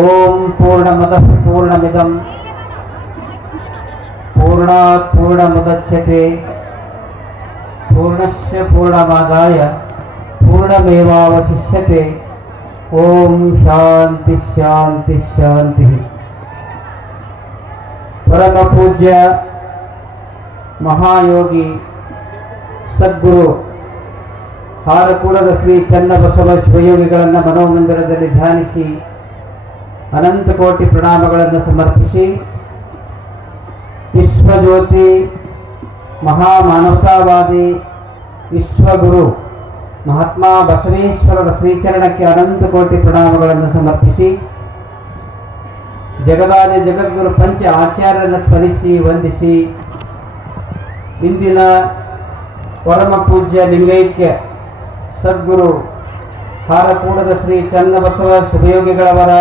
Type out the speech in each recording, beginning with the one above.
ಓಂ ಪೂರ್ಣಮದಃ ಪೂರ್ಣಮಿದಂ ಪೂರ್ಣಾತ್ ಪೂರ್ಣಮುದಚ್ಯತೆ ಪೂರ್ಣಸ್ಯ ಪೂರ್ಣಮಾದಾಯ ಪೂರ್ಣಮೇವಾವಶಿಷ್ಯತೆ. ಓಂ ಶಾಂತಿ ಶಾಂತಿ ಶಾಂತಿ. ಪರಮ ಪೂಜ್ಯ ಮಹಾಯೋಗಿ ಸದ್ಗುರು ಹಾರಕೂಡದ ಶ್ರೀ ಚನ್ನಬಸವ ಶಿವಯೋಗಿಗಳನ್ನು ಮನೋಮಂದಿರದಲ್ಲಿ ಧ್ಯಾನಿಸಿ ಅನಂತ ಕೋಟಿ ಪ್ರಣಾಮಗಳನ್ನು ಸಮರ್ಪಿಸಿ, ವಿಶ್ವಜ್ಯೋತಿ ಮಹಾಮಾನವತಾವಾದಿ ವಿಶ್ವಗುರು ಮಹಾತ್ಮ ಬಸವೇಶ್ವರರ ಶ್ರೀಚರಣಕ್ಕೆ ಅನಂತ ಕೋಟಿ ಪ್ರಣಾಮಗಳನ್ನು ಸಮರ್ಪಿಸಿ, ಜಗದಾದಿ ಜಗದ್ಗುರು ಪಂಚ ಆಚಾರ್ಯರನ್ನು ಸ್ಮರಿಸಿ ವಂದಿಸಿ, ಇಂದಿನ ಪರಮ ಪೂಜ್ಯ ಲಿಂಗೈಕ್ಯ ಸದ್ಗುರು ಹಾರಕೂಡದ ಶ್ರೀ ಚನ್ನಬಸವ ಶಿವಯೋಗಿಗಳವರ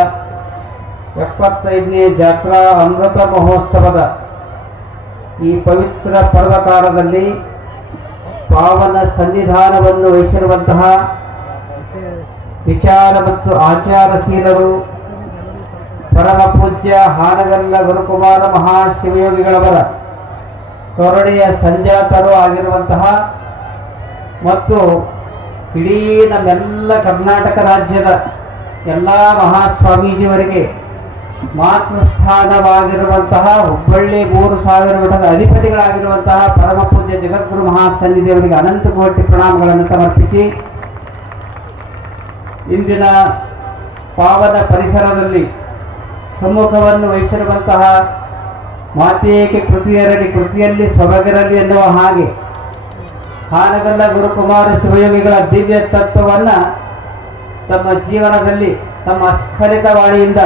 75ನೇ ಜಾತ್ರಾ ಅಮೃತ ಮಹೋತ್ಸವದ ಈ ಪವಿತ್ರ ಪರ್ವಕಾಲದಲ್ಲಿ ಪಾವನ ಸನ್ನಿಧಾನವನ್ನು ವಹಿಸಿರುವಂತಹ ವಿಚಾರ ಮತ್ತು ಆಚಾರಶೀಲರು ಪರಮ ಪೂಜ್ಯ ಹಾನಗಲ್ಲ ಗುರುಕುಮಾರ ಮಹಾಶಿವಯೋಗಿಗಳವರ ಕರುಣೆಯ ಸಂಜಾತರು ಆಗಿರುವಂತಹ ಮತ್ತು ಇಡೀ ನಮ್ಮೆಲ್ಲ ಕರ್ನಾಟಕ ರಾಜ್ಯದ ಎಲ್ಲ ಮಹಾಸ್ವಾಮೀಜಿಯವರಿಗೆ ಮಾತೃಸ್ಥಾನವಾಗಿರುವಂತಹ ಹುಬ್ಬಳ್ಳಿ 3000 ಮಠದ ಅಧಿಪತಿಗಳಾಗಿರುವಂತಹ ಪರಮ ಪೂಜ್ಯ ಜಗದ್ಗುರು ಮಹಾಸನ್ನಿಧಿಯವರಿಗೆ ಅನಂತ ಕೋಟಿ ಪ್ರಣಾಮಗಳನ್ನು ಸಮರ್ಪಿಸಿ, ಇಂದಿನ ಪಾವನ ಪರಿಸರದಲ್ಲಿ ಸಮ್ಮುಖವನ್ನು ವಹಿಸಿರುವಂತಹ ಮಾತೇಕೆ ಕೃತಿಯರಲಿ ಕೃತಿಯಲ್ಲಿ ಸೊಬಗಿರಲಿ ಎನ್ನುವ ಹಾಗೆ ಹಾನಗಲ್ಲ ಗುರುಕುಮಾರ ಶಿವಯೋಗಿಗಳ ದಿವ್ಯ ತತ್ವವನ್ನು ತಮ್ಮ ಜೀವನದಲ್ಲಿ ತಮ್ಮ ಸ್ಫಲಿತ ವಾಣಿಯಿಂದ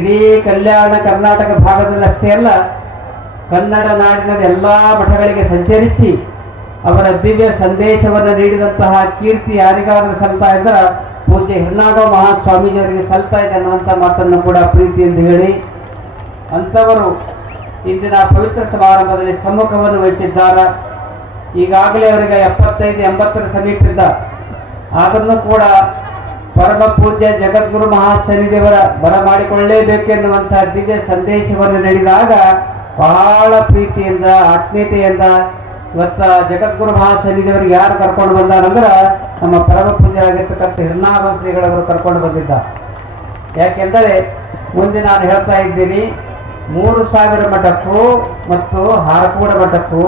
ಇಡೀ ಕಲ್ಯಾಣ ಕರ್ನಾಟಕ ಭಾಗದಲ್ಲಿ ಅಷ್ಟೇ ಅಲ್ಲ, ಕನ್ನಡ ನಾಡಿನ ಎಲ್ಲ ಮಠಗಳಿಗೆ ಸಂಚರಿಸಿ ಅವರ ದಿವ್ಯ ಸಂದೇಶವನ್ನು ನೀಡಿದಂತಹ ಕೀರ್ತಿ ಯಾರಿಗಾದರೂ ಸಲ್ತಾ ಇದ್ದ ಪೂಜ್ಯ ಹಿರನಾಗವ ಮಹಾಸ್ವಾಮೀಜಿಯವರಿಗೆ ಸಲ್ತಾ ಇದೆ ಅನ್ನುವಂಥ ಮಾತನ್ನು ಕೂಡ ಪ್ರೀತಿಯಿಂದ ಹೇಳಿ, ಅಂಥವರು ಇಂದಿನ ಪವಿತ್ರ ಸಮಾರಂಭದಲ್ಲಿ ಸಮ್ಮುಖವನ್ನು ವಹಿಸಿದ್ದಾರೆ. ಈಗಾಗಲೇ ಅವರಿಗೆ 75-80 ಸಮೀಪಿದ್ದ, ಆದರೂ ಕೂಡ ಪರಮ ಪೂಜ್ಯ ಜಗದ್ಗುರು ಮಹಾಸನ್ನಿಧಿಯವರ ಬರಮಾಡಿಕೊಳ್ಳಲೇಬೇಕೆನ್ನುವಂತಹ ದಿವ್ಯ ಸಂದೇಶವನ್ನು ನೀಡಿದಾಗ ಬಹಳ ಪ್ರೀತಿಯಿಂದ ಆತ್ಮೀಯತೆಯಿಂದ ಇವತ್ತು ಜಗದ್ಗುರು ಮಹಾಸನ್ನಿಧಿಯವರಿಗೆ ಯಾರು ಕರ್ಕೊಂಡು ಬಂದಾರಂದ್ರೆ ನಮ್ಮ ಪರಮ ಪೂಜ್ಯ ಆಗಿರ್ತಕ್ಕಂಥ ಹಿರನಾಗವ ಶ್ರೀಗಳವರು ಕರ್ಕೊಂಡು ಬಂದಿದ್ದ. ಯಾಕೆಂದರೆ ಮುಂದೆ ನಾನು ಹೇಳ್ತಾ ಇದ್ದೀನಿ, 3000 ಮಠಕ್ಕೂ ಮತ್ತು ಹಾರಕೂಡ ಮಠಕ್ಕೂ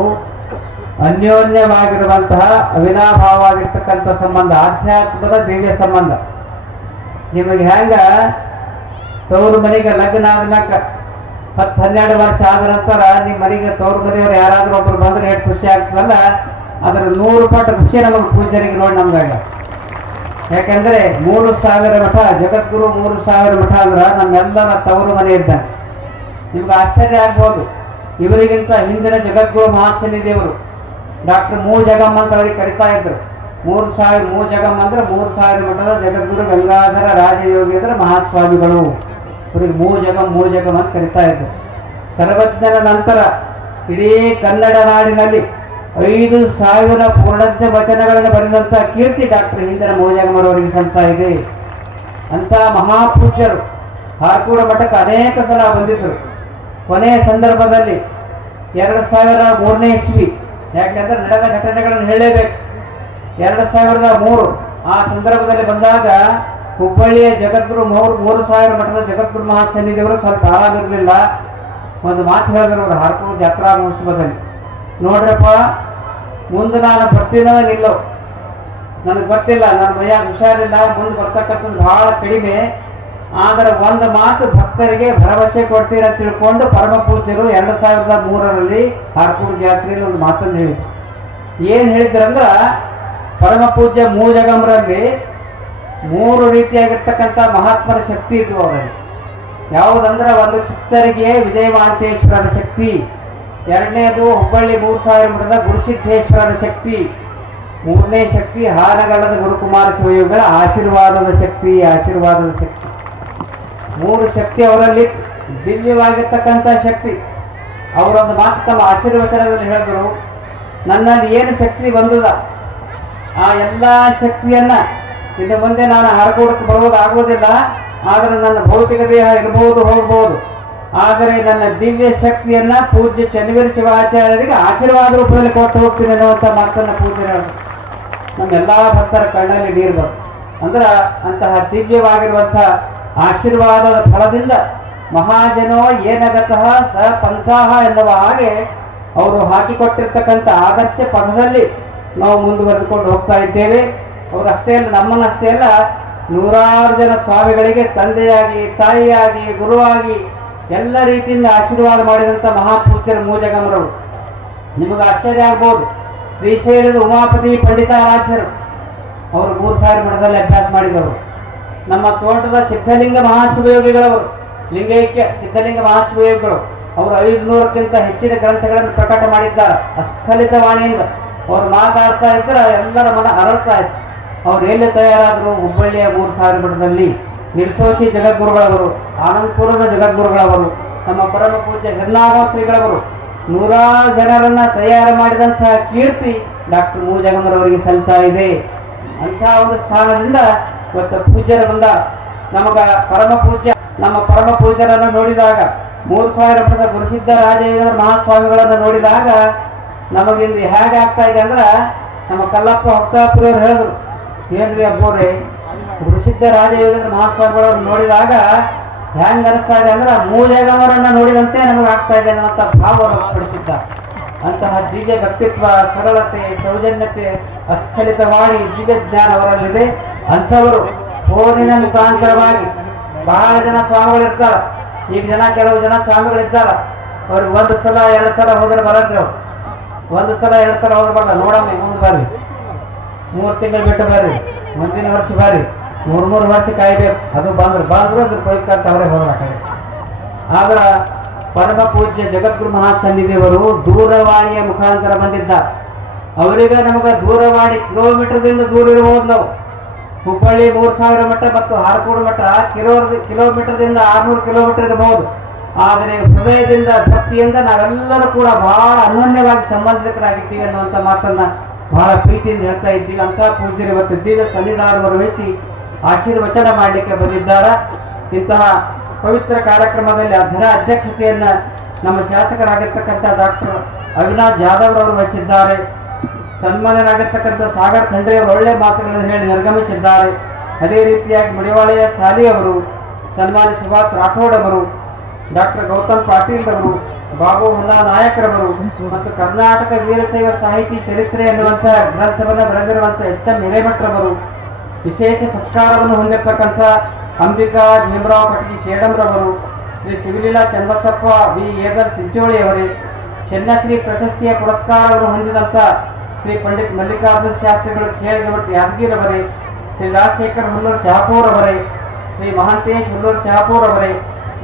ಅನ್ಯೋನ್ಯವಾಗಿರುವಂತಹ ಅವಿನಾಭಾವವಾಗಿರ್ತಕ್ಕಂಥ ಸಂಬಂಧ, ಆಧ್ಯಾತ್ಮದ ದಿವ್ಯ ಸಂಬಂಧ. ನಿಮಗೆ ಹೆಂಗ ತವರು ಮನೆಗೆ ಲಗ್ನ ಆದ್ಮ್ಯಾಕ 10-12 ವರ್ಷ ಆದ ನಂತರ ನಿಮ್ಮ ಮನೆಗೆ ತವರು ಮನೆಯವರು ಯಾರಾದರೂ ಒಬ್ರು ಬಂದ್ರೆ ಎಷ್ಟು ಖುಷಿ ಆಗ್ತದಲ್ಲ, ಅದ್ರ 100 ಪಟ್ಟು ಖುಷಿ ನಮಗೆ ಪೂಜಾರಿಗೆ ನೋಡಿ ನಮ್ಗಾಗ. ಯಾಕೆಂದ್ರೆ 3000 ಮಠ, ಜಗದ್ಗುರು 3000 ಮಠ ಅಂದ್ರೆ ನಮ್ಮೆಲ್ಲರ ತವರು ಮನೆ ಇದ್ದಾನೆ. ನಿಮ್ಗೆ ಆಶ್ಚರ್ಯ ಆಗ್ಬೋದು, ಇವರಿಗಿಂತ ಹಿಂದಿನ ಜಗದ್ಗುರು ಮಹಾಸನ್ನಿಧಿಯವರು ಡಾಕ್ಟರ್ ಮೂ ಜಗಮ್ಮ ಅಂತ ಅವರಿಗೆ ಕರಿತಾ ಇದ್ರು. 3000 ಮೂ ಜಗಮ್ಮ ಅಂದ್ರೆ 3000 ಮಠದ ಜಗದ್ಗುರು ಗಂಗಾಧರ ರಾಜಯೋಗೇಂದ್ರ ಮಹಾಸ್ವಾಮಿಗಳು, ಅವರಿಗೆ ಮೂ ಜಗಮ್ ಅಂತ ಕರಿತಾ ಇದ್ರು. ಸರ್ವಜ್ಞನ ನಂತರ ಇಡೀ ಕನ್ನಡ ನಾಡಿನಲ್ಲಿ 5000 ಪೂರ್ಣಜ್ಞ ವಚನಗಳನ್ನು ಬರೆದಂಥ ಕೀರ್ತಿ ಡಾಕ್ಟರ್ ಹಿಂದಿನ ಮೂ ಜಗಮ್ಮರವರಿಗೆ ಸಲ್ತಾ ಇದೆ. ಅಂತ ಮಹಾಪೂಜ್ಯರು ಹಾರಕೂಡ ಮಠಕ್ಕೆ ಅನೇಕ ಸಲ ಬಂದಿದ್ದರು. ಕೊನೆಯ ಸಂದರ್ಭದಲ್ಲಿ 2003ನೇ ಇಸ್ವಿ, ಯಾಕೆಂದ್ರೆ ನಡೆದ ಘಟನೆಗಳನ್ನು ಹೇಳಲೇಬೇಕು. 2003 ಆ ಸಂದರ್ಭದಲ್ಲಿ ಬಂದಾಗ ಹುಬ್ಬಳ್ಳಿಯ ಜಗದ್ಗುರು 3000 ಮಠದ ಜಗದ್ಗುರು ಮಹಾಸನ್ನಿಧಿಯವರು ಸ್ವಲ್ಪ ಆರಾಮಿರಲಿಲ್ಲ. ಒಂದು ಮಾತು ಹೇಳಿದ್ರು ಅವರು ಹಾರಕೂಡ ಜಾತ್ರಾ ಮಹೋತ್ಸವದಲ್ಲಿ, ನೋಡ್ರಪ್ಪ ಮುಂದೆ ನಾನು ಬರ್ತೀನೋ ನಿಲ್ಲೋ ನನಗೆ ಗೊತ್ತಿಲ್ಲ, ನನ್ನ ಮೈಯಾಗ ಹುಷಾರಿಲ್ಲ, ಮುಂದೆ ಬರ್ತಕ್ಕಂಥದ್ದು ಬಹಳ ಕಡಿಮೆ, ಆದರೆ ಒಂದು ಮಾತು ಭಕ್ತರಿಗೆ ಭರವಸೆ ಕೊಡ್ತೀರ ತಿಳ್ಕೊಂಡು ಪರಮ ಪೂಜ್ಯರು 2003ರಲ್ಲಿ ಹಾರಕೂಡ ಜಾತ್ರೆಯಲ್ಲಿ ಒಂದು ಮಾತನ್ನು ಹೇಳಿದ್ರು. ಏನು ಹೇಳಿದ್ರಂದ್ರೆ, ಪರಮ ಪೂಜ್ಯ ಮೂ ಜಗಮ್ಮರಲ್ಲಿ 3 ರೀತಿಯಾಗಿರ್ತಕ್ಕಂಥ ಮಹಾತ್ಮರ ಶಕ್ತಿ ಇದ್ವು ಅವರಲ್ಲಿ. ಯಾವುದಂದ್ರೆ, ಒಂದು ಚಿತ್ತರಿಗೆ ವಿಜಯಮಾಂತೇಶ್ವರರ ಶಕ್ತಿ, ಎರಡನೇದು ಹುಬ್ಬಳ್ಳಿ 3000 ಮಠದ ಗುರುಸಿದ್ದೇಶ್ವರರ ಶಕ್ತಿ, ಮೂರನೇ ಶಕ್ತಿ ಹಾನಗಲ್ಲದ ಗುರುಕುಮಾರ ಶಿವಯೋಗಿಗಳ ಆಶೀರ್ವಾದದ ಶಕ್ತಿ. 3 ಶಕ್ತಿ ಅವರಲ್ಲಿ ದಿವ್ಯವಾಗಿರ್ತಕ್ಕಂಥ ಶಕ್ತಿ. ಅವರೊಂದು ಮಾತು ತಮ್ಮ ಆಶೀರ್ವಚನದಲ್ಲಿ ಹೇಳಿದ್ರು, ನನ್ನಲ್ಲಿ ಏನು ಶಕ್ತಿ ಬಂದದ ಆ ಎಲ್ಲ ಶಕ್ತಿಯನ್ನ ಇನ್ನು ಮುಂದೆ ನಾನು ಹಾರಕೂಡಕ್ಕೆ ಬರೋದಾಗುವುದಿಲ್ಲ, ಆದರೆ ನನ್ನ ಭೌತಿಕ ದೇಹ ಇರಬಹುದು ಹೋಗಬಹುದು, ಆದರೆ ನನ್ನ ದಿವ್ಯ ಶಕ್ತಿಯನ್ನ ಪೂಜ್ಯ ಚನ್ನವೀರ ಶಿವಾಚಾರ್ಯರಿಗೆ ಆಶೀರ್ವಾದ ರೂಪದಲ್ಲಿ ಕೊಟ್ಟು ಹೋಗ್ತೀನಿ ಅನ್ನುವಂಥ ಮಾತನ್ನ ಪೂಜ್ಯ ನಮ್ಮೆಲ್ಲಾ ಭಕ್ತರ ಕಣ್ಣಲ್ಲಿ ನೀರು ಬಂತು. ಅಂದ್ರೆ ಅಂತಹ ದಿವ್ಯವಾಗಿರುವಂತಹ ಆಶೀರ್ವಾದದ ಫಲದಿಂದ ಮಹಾಜನೋ ಏನಗತಃ ಸ ಪಂಥಾಹ ಎನ್ನುವ ಹಾಗೆ ಅವರು ಹಾಕಿಕೊಟ್ಟಿರ್ತಕ್ಕಂಥ ಆದರ್ಶ ಪಥದಲ್ಲಿ ನಾವು ಮುಂದುವರೆದುಕೊಂಡು ಹೋಗ್ತಾ ಇದ್ದೇವೆ. ಅವರಷ್ಟೇ ಅಲ್ಲ, ನಮ್ಮನ್ನಷ್ಟೇ ಅಲ್ಲ, ನೂರಾರು ಜನ ಸ್ವಾಮಿಗಳಿಗೆ ತಂದೆಯಾಗಿ, ತಾಯಿಯಾಗಿ, ಗುರುವಾಗಿ ಎಲ್ಲ ರೀತಿಯಿಂದ ಆಶೀರ್ವಾದ ಮಾಡಿದಂಥ ಮಹಾಪೂಜ್ಯರು ಮೂಜಗಮರವರು. ನಿಮಗೆ ಆಶ್ಚರ್ಯ ಆಗ್ಬೋದು, ಶ್ರೀಶೈಲದ ಉಮಾಪತಿ ಪಂಡಿತಾರಾಧ್ಯರು ಅವರು 3000 ಮಠದಲ್ಲಿ ಅಭ್ಯಾಸ ಮಾಡಿದವರು. ನಮ್ಮ ತೋಟದ ಸಿದ್ಧಲಿಂಗ ಮಹಾಶಿವಯೋಗಿಗಳವರು, ಲಿಂಗೈಕ್ಯ ಸಿದ್ಧಲಿಂಗ ಮಹಾಶಿವಯೋಗಿಗಳು ಅವರು 500ಕ್ಕಿಂತ ಹೆಚ್ಚಿನ ಗ್ರಂಥಗಳನ್ನು ಪ್ರಕಟ ಮಾಡಿದ್ದಾರೆ ಅಸ್ಖಲಿತ ವಾಣಿಯಿಂದ. ಅವರು ಮಾತಾಡ್ತಾ ಇದ್ದರೆ ಎಲ್ಲರ ಮನ ಅರಳ್ತಾ ಇತ್ತು. ಅವ್ರು ಎಲ್ಲಿ ತಯಾರಾದರು? ಹುಬ್ಬಳ್ಳಿಯ 3000 ಮಠದಲ್ಲಿ ನಿರ್ಸೋಚಿ ಜಗದ್ಗುರುಗಳವರು, ಆನಂದಪುರದ ಜಗದ್ಗುರುಗಳವರು, ನಮ್ಮ ಪರಮ ಪೂಜ್ಯ ಹಿರನಾಮ ಶ್ರೀಗಳವರು ನೂರಾರು ಜನರನ್ನ ತಯಾರು ಮಾಡಿದಂತಹ ಕೀರ್ತಿ ಡಾಕ್ಟರ್ ಮೂಜಗಮರವರಿಗೆ ಸಲ್ತಾ ಇದೆ. ಅಂತಹ ಒಂದು ಸ್ಥಾನದಿಂದ ಇವತ್ತು ಪೂಜ್ಯರು ಬಂದ ನಮಗ ನಮ್ಮ ಪರಮ ಪೂಜ್ಯರನ್ನು ನೋಡಿದಾಗ 3000 ಮಠದ ಗುರುಸಿದ್ಧ ರಾಜೇಂದ್ರ ಮಹಾಸ್ವಾಮಿಗಳನ್ನು ನೋಡಿದಾಗ ನಮಗಿಂದು ಹೇಗೆ ಆಗ್ತಾ ಇದೆ ಅಂದ್ರೆ, ನಮ್ಮ ಕಲ್ಲಪ್ಪ ಹೊಕ್ತಾಪುರವ್ರು ಹೇಳಿದ್ರು, ಏನ್ರಿ ಅಬ್ಬೋರೆ ಗುರುಸಿದ್ಧ ರಾಜೇಂದ್ರ ಮಹಾಸ್ವಾಮಿಗಳನ್ನು ನೋಡಿದಾಗ ಹೆಂಗ್ ಅನಿಸ್ತಾ ಇದೆ ಅಂದ್ರೆ ಮೂಜಗಮರನ್ನ ನೋಡಿದಂತೆ ನಮಗೆ ಆಗ್ತಾ ಇದೆ ಅನ್ನುವಂಥ ಭಾವವನ್ನು ವ್ಯಕ್ತಪಡಿಸಿದ್ದ. ಅಂತಹ ದಿವ್ಯ ವ್ಯಕ್ತಿತ್ವ, ಸರಳತೆ, ಸೌಜನ್ಯತೆ, ಅಸ್ಖಲಿತವಾಣಿ, ದಿವ್ಯ ಜ್ಞಾನ ಅವರಲ್ಲಿದೆ. ಅಂಥವರು ಫೋನಿನ ಮುಖಾಂತರವಾಗಿ ಬಹಳ ಜನ ಸ್ವಾಮಿಗಳಿರ್ತಾರೆ. ಈಗ ಕೆಲವು ಜನ ಸ್ವಾಮಿಗಳಿದ್ದಾರ, ಅವ್ರಿಗೆ 1 ಸಲ 2 ಸಲ ಹೋದ್ರೆ ಬರಲ್ರಿ. ಅವ್ರು 1 ಸಲ 2 ಸಲ ಹೋದ್ರೆ ಬರಲ್ಲ. ನೋಡಮ್ಮಿ ಮುಂದೆ ಬರ್ರಿ, 3 ತಿಂಗಳು ಬಿಟ್ಟು ಬರ್ರಿ, ಮುಂದಿನ ವರ್ಷ ಬರ್ರಿ, 3 ವರ್ಷ ಕಾಯ್ಬೇಕು. ಅದು ಬಂದ್ರು ಅದ್ರ ಕೊಯ್ಕಂತ ಅವರೇ ಹೋಗ್ಬೇಕಾಗಿದೆ. ಆದ್ರ ಪರಮ ಪೂಜ್ಯ ಜಗದ್ಗುರು ಮಹಾಸನ್ನಿಧಿಯವರು ದೂರವಾಣಿಯ ಮುಖಾಂತರ ಬಂದಿದ್ದಾರೆ. ಅವರಿಗೆ ನಮಗೆ ದೂರವಾಣಿ ಕಿಲೋಮೀಟರ್ದಿಂದ ದೂರ ಇರಬಹುದು. ನಾವು ಹುಬ್ಬಳ್ಳಿ 3000 ಮಠ ಮತ್ತು ಹಾರಕೋಡು ಮಠ ಕಿಲೋಮೀಟರ್ದಿಂದ 600 ಕಿಲೋಮೀಟರ್ ಇರಬಹುದು. ಆದರೆ ಹೃದಯದಿಂದ, ಭಕ್ತಿಯಿಂದ ನಾವೆಲ್ಲರೂ ಕೂಡ ಬಹಳ ಅನ್ಯೋನ್ಯವಾಗಿ ಸಂಬಂಧಿಕರಾಗಿದ್ದೀವಿ ಅನ್ನುವಂಥ ಮಾತನ್ನ ಬಹಳ ಪ್ರೀತಿಯಿಂದ ಹೇಳ್ತಾ ಇದ್ದೀವಿ. ಅಂತಹ ಪೂಜ್ಯರು ಇವತ್ತು ದಿವ್ಯ ಸನ್ನಿಧಾನವನ್ನು ವಹಿಸಿ ಆಶೀರ್ವಚನ ಮಾಡಲಿಕ್ಕೆ ಬಂದಿದ್ದಾರೆ. ಇಂತಹ ಪವಿತ್ರ ಕಾರ್ಯಕ್ರಮದಲ್ಲಿ ಅದರ ಅಧ್ಯಕ್ಷತೆಯನ್ನ ನಮ್ಮ ಶಾಸಕರಾಗಿರ್ತಕ್ಕಂಥ ಡಾಕ್ಟರ್ ಅವಿನಾಶ್ ಜಾಧವ್ ಅವರು ವಹಿಸಿದ್ದಾರೆ. ಸನ್ಮಾನ್ಯರಾಗಿರ್ತಕ್ಕಂಥ ಸಾಗರ್ ಖಂಡ್ರೆ ಅವರು ಒಳ್ಳೆ ಮಾತುಗಳನ್ನು ಹೇಳಿ ನಿರ್ಗಮಿಸಿದ್ದಾರೆ. ಅದೇ ರೀತಿಯಾಗಿ ಮಡಿವಾಳೆಯ ಶಾಲಿ ಅವರು, ಸನ್ಮಾನ್ಯ ಸುಭಾಷ್ ರಾಠೋಡ್ ಅವರು, ಡಾಕ್ಟರ್ ಗೌತಮ್ ಪಾಟೀಲ್ ಅವರು, ಬಾಬು ಹುಲ್ಲಾ ನಾಯಕರವರು ಮತ್ತು ಕರ್ನಾಟಕ ವೀರಶೈವ ಸಾಹಿತಿ ಚರಿತ್ರೆ ಎನ್ನುವಂತಹ ಗ್ರಂಥವನ್ನು ಬರೆದಿರುವಂಥ ಎಚ್.ಎಂ. ಹಿರೇಮಠರವರು, ವಿಶೇಷ ಸತ್ಕಾರವನ್ನು ಹೊಂದಿರತಕ್ಕಂಥ ಅಂಬಿಕಾ ಭೀಮರಾವ್ ಕಟಗಿ ಶೇಡಂರವರು, ಶ್ರೀ ಶಿವಲೀಲಾ ಚನ್ನಬಸಪ್ಪ ಬಿ ಏಗಲ್ ಚಿಂಚೋಳಿಯವರೇ, ಚೆನ್ನಶ್ರೀ ಪ್ರಶಸ್ತಿಯ ಪುರಸ್ಕಾರವನ್ನು ಹೊಂದಿದಂಥ ಶ್ರೀ ಪಂಡಿತ್ ಮಲ್ಲಿಕಾರ್ಜುನ ಶಾಸ್ತ್ರಿಗಳು ಕೇಳಿದಮಠ ಯಾದಗಿರವರೇ, ಶ್ರೀ ರಾಜಶೇಖರ್ ಹುಲ್ಲೂರು ಶಹಾಪುರ್ ಅವರೇ, ಶ್ರೀ ಮಹಾಂತೇಶ್ ಹುಲ್ಲೂರು ಶಹಾಪುರ್ ಅವರೇ,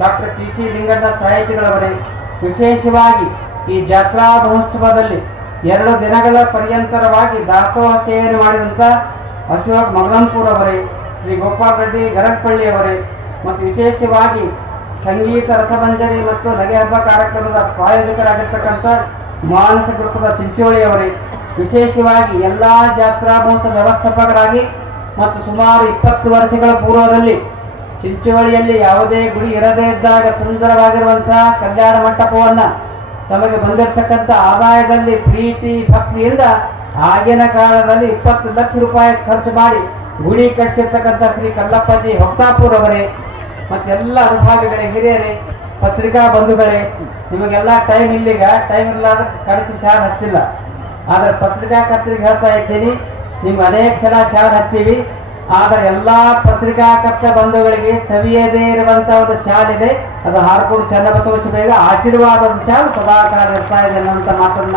ಡಾಕ್ಟರ್ ಸಿ ಲಿಂಗಣ್ಣ ಸಾಹಿತಿಗಳವರೇ, ವಿಶೇಷವಾಗಿ ಈ ಜಾತ್ರಾ ಮಹೋತ್ಸವದಲ್ಲಿ 2 ದಿನಗಳ ಪರ್ಯಂತರವಾಗಿ ದಾಸೋಹ ಸೇವೆಯನ್ನು ಮಾಡಿದಂಥ ಅಶೋಕ್ ಮಗದಂಪುರ್ ಅವರೇ, ಶ್ರೀ ಗೋಪಾಲ್ ರೆಡ್ಡಿ ಗರಗಪಳ್ಳಿಯವರೇ ಮತ್ತು ವಿಶೇಷವಾಗಿ ಸಂಗೀತ ರಸಮಂಜರಿ ಮತ್ತು ನಗೆ ಹಬ್ಬ ಕಾರ್ಯಕ್ರಮದ ಪ್ರಾಯೋಜಕರಾಗಿರ್ತಕ್ಕಂಥ ಮಾನಸ ಗ್ರೂಪದ ಚಿಂಚೋಳಿಯವರೇ, ವಿಶೇಷವಾಗಿ ಎಲ್ಲ ಜಾತ್ರಾ ಮಹೋತ್ಸವ ವ್ಯವಸ್ಥಾಪಕರಾಗಿ ಮತ್ತು ಸುಮಾರು 20 ವರ್ಷಗಳ ಪೂರ್ವದಲ್ಲಿ ಚಿಂಚೋಳಿಯಲ್ಲಿ ಯಾವುದೇ ಗುಡಿ ಇರದೇ ಇದ್ದಾಗ ಸುಂದರವಾಗಿರುವಂತಹ ಕಲ್ಯಾಣ ಮಂಟಪವನ್ನು ತಮಗೆ ಬಂದಿರತಕ್ಕಂಥ ಆದಾಯದಲ್ಲಿ ಪ್ರೀತಿ ಭಕ್ತಿಯಿಂದ ಆಗಿನ ಕಾಲದಲ್ಲಿ 20 ಲಕ್ಷ ರೂಪಾಯಿ ಖರ್ಚು ಮಾಡಿ ಗುಡಿ ಕಟ್ಟಿಸಿರ್ತಕ್ಕಂಥ ಶ್ರೀ ಕಲ್ಲಪ್ಪಾಜಿ ಹೊಕ್ತಾಪುರ್ ಅವರೇ ಮತ್ತೆಲ್ಲ ಅನುಭಾವಿಗಳೇ, ಹಿರಿಯರೇ, ಪತ್ರಿಕಾ ಬಂಧುಗಳೇ, ನಿಮಗೆಲ್ಲ ಟೈಮ್ ಇರ್ಲಾದ ಕಳಿಸಿ ಶಾಲೆ ಹಚ್ಚಿಲ್ಲ. ಆದರೆ ಪತ್ರಿಕಾ ಕರ್ತರಿಗೆ ಹೇಳ್ತಾ ಇದ್ದೀನಿ, ನಿಮ್ಗೆ ಅನೇಕ ಸಲ ಶಾಲೆ ಹಚ್ತೀವಿ. ಆದರೆ ಎಲ್ಲ ಪತ್ರಿಕಾಕರ್ತ ಬಂಧುಗಳಿಗೆ ಸವಿಯದೇ ಇರುವಂಥ ಒಂದು ಶಾಲಿದೆ, ಅದು ಹಾರಕೋಡು ಚನ್ನಬಸವೇಶ್ವರ ಆಶೀರ್ವಾದದ ಶಾಲೆ ಸದಾಕಾಲ ಇರ್ತಾ ಇದೆ ಅನ್ನುವಂಥ ಮಾತನ್ನ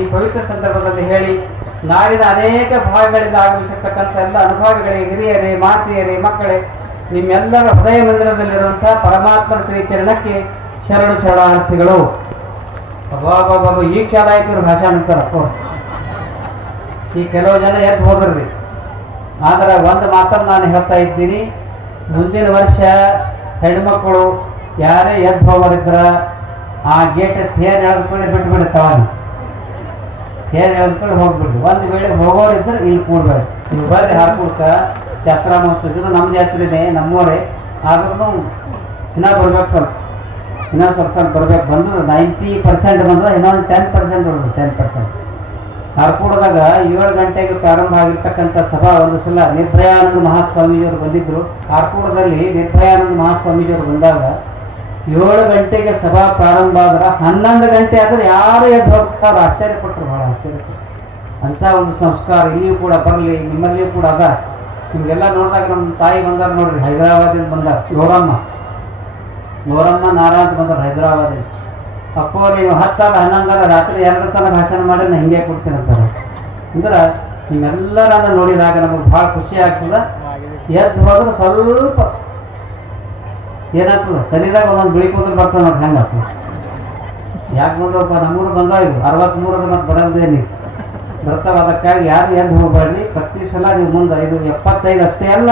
ಈ ಪವಿತ್ರ ಸಂದರ್ಭದಲ್ಲಿ ಹೇಳಿ, ನಾಡಿನ ಅನೇಕ ಭಾಗಗಳಿಂದ ಆಗಮಿಸಿರ್ತಕ್ಕಂಥ ಎಲ್ಲ ಅನುಭವಿಗಳಿಗೆ, ಹಿರಿಯರೇ, ಮಾತೆಯರೇ, ಮಕ್ಕಳೇ, ನಿಮ್ಮೆಲ್ಲರ ಹೃದಯ ಮಂದಿರದಲ್ಲಿರುವಂಥ ಪರಮಾತ್ಮನ ಶ್ರೀಚರಣಕ್ಕೆ ಶರಣು ಶರಣಾರ್ಥಿಗಳು. ಬಾಬಾ ಈಗ ಶಾಲ ಆಯ್ತು ಭಾಷಣ ಅಂತಾರಪ್ಪ. ಈ ಕೆಲವು ಜನ ಎದ್ದು ಹೋದ್ರಿ. ಆದರೆ ಒಂದು ಮಾತನ್ನು ನಾನು ಹೇಳ್ತಾ ಇದ್ದೀನಿ, ಮುಂದಿನ ವರ್ಷ ಹೆಣ್ಮಕ್ಕಳು ಯಾರೇ ಎದ್ದು ಹೋಗೋರಿದ್ರ ಆ ಗೇಟ್ ತೇರು ಎಳೆದುಕೊಂಡು ಬಿಟ್ಬಿಡ್ತಾವ. ತೇರು ಎಳೆದುಕೊಂಡು ಹೋಗ್ಬಿಡ್ರಿ. ಒಂದು ವೇಳೆ ಹೋಗೋರಿದ್ರೆ ಇಲ್ಲಿ ಕೂಡ್ಬೇಡಿ. ನೀವು ಬರ್ರಿ ಹಾರ್ಕೊಡ್ಕ ಜಾತ್ರಾ ಮಹೋತ್ಸವ. ನಮ್ಮ ಜಾತ್ರೆನೇ, ನಮ್ಮವರೇ ಆದ್ರೂ ಇನ್ನೂ ಬರ್ಬೇಕು ಸ್ವಲ್ಪ, ಇನ್ನೂ ಸ್ವಲ್ಪ ಬರ್ಬೇಕು. ಬಂದ್ರೆ 90% ಬಂದ್ರೆ ಇನ್ನೊಂದು 10% ಹೊಡೆದು 10%. ಕಾರ್ಕಳದಾಗ 7 ಗಂಟೆಗೆ ಪ್ರಾರಂಭ ಆಗಿರ್ತಕ್ಕಂಥ ಸಭಾ ಒಂದು ಸಲ ನಿರ್ಭಯಾನಂದ ಮಹಾಸ್ವಾಮೀಜಿಯವರು ಬಂದಿದ್ರು. ಕಾರ್ಕಳದಲ್ಲಿ ನಿರ್ಭಯಾನಂದ ಮಹಾಸ್ವಾಮೀಜಿಯವರು ಬಂದಾಗ 7 ಗಂಟೆಗೆ ಸಭಾ ಪ್ರಾರಂಭ ಆದ್ರೆ 11 ಗಂಟೆ ಆದ್ರೆ ಯಾರು ಎದ್ದು ಹೋಗ್ತಾರೆ. ಆಶ್ಚರ್ಯಪಟ್ಟರು, ಬಹಳ ಆಶ್ಚರ್ಯಪಟ್ಟರು. ಅಂತ ಒಂದು ಸಂಸ್ಕಾರ ಇಲ್ಲಿಯೂ ಕೂಡ ಬರಲಿ, ನಿಮ್ಮಲ್ಲಿಯೂ ಕೂಡ ಅದ. ನಿಮಗೆಲ್ಲ ನೋಡಿದಾಗ ನಮ್ಮ ತಾಯಿ ಬಂದಾರ ನೋಡ್ರಿ, ಹೈದರಾಬಾದಿಂದ ಬಂದಾರ. ಗೌರಮ್ಮ ನಾರಾ ಅಂತ ಬಂದಾರ ಹೈದರಾಬಾದಿಂದ. ಅಪ್ಪೋ ನೀವು 10 11 ರಾತ್ರಿ 2 ತನಕ ಭಾಷಣ ಮಾಡಿ ನಾನು ಹಿಂಗೆ ಕೊಡ್ತೀನಿ ಅಂತಾರೆ. ಅಂದ್ರೆ ನೀವೆಲ್ಲರನ್ನ ನೋಡಿದಾಗ ನಮಗೆ ಭಾಳ ಖುಷಿ ಆಗ್ತದೆ. ಎದ್ದು ಹೋದ್ರೆ ಸ್ವಲ್ಪ ಏನಾಗ್ತದೆ, ತಲೆದಾಗ ಒಂದೊಂದು ಬಿಳಿ ಕೂದಲು ಬರ್ತದೆ ನೋಡಿ, ಹೆಂಗೆ ಆಗ್ತದೆ. ಯಾಕೆ ಬಂದವಪ್ಪ, ನಮ್ಮೂರು ಬಂದಾವ ಇವು 63 ಮತ್ತು ಬರೋದೇ ನೀವು ಬರ್ತಾವ. ಅದಕ್ಕಾಗಿ ಯಾರು ಎದ್ದು ಹೋಗಬೇಡ್ರಿ. ಪ್ರತಿ ಸಲ ನೀವು ಮುಂದೆ ಇದು 75 ಅಷ್ಟೇ ಅಲ್ಲ,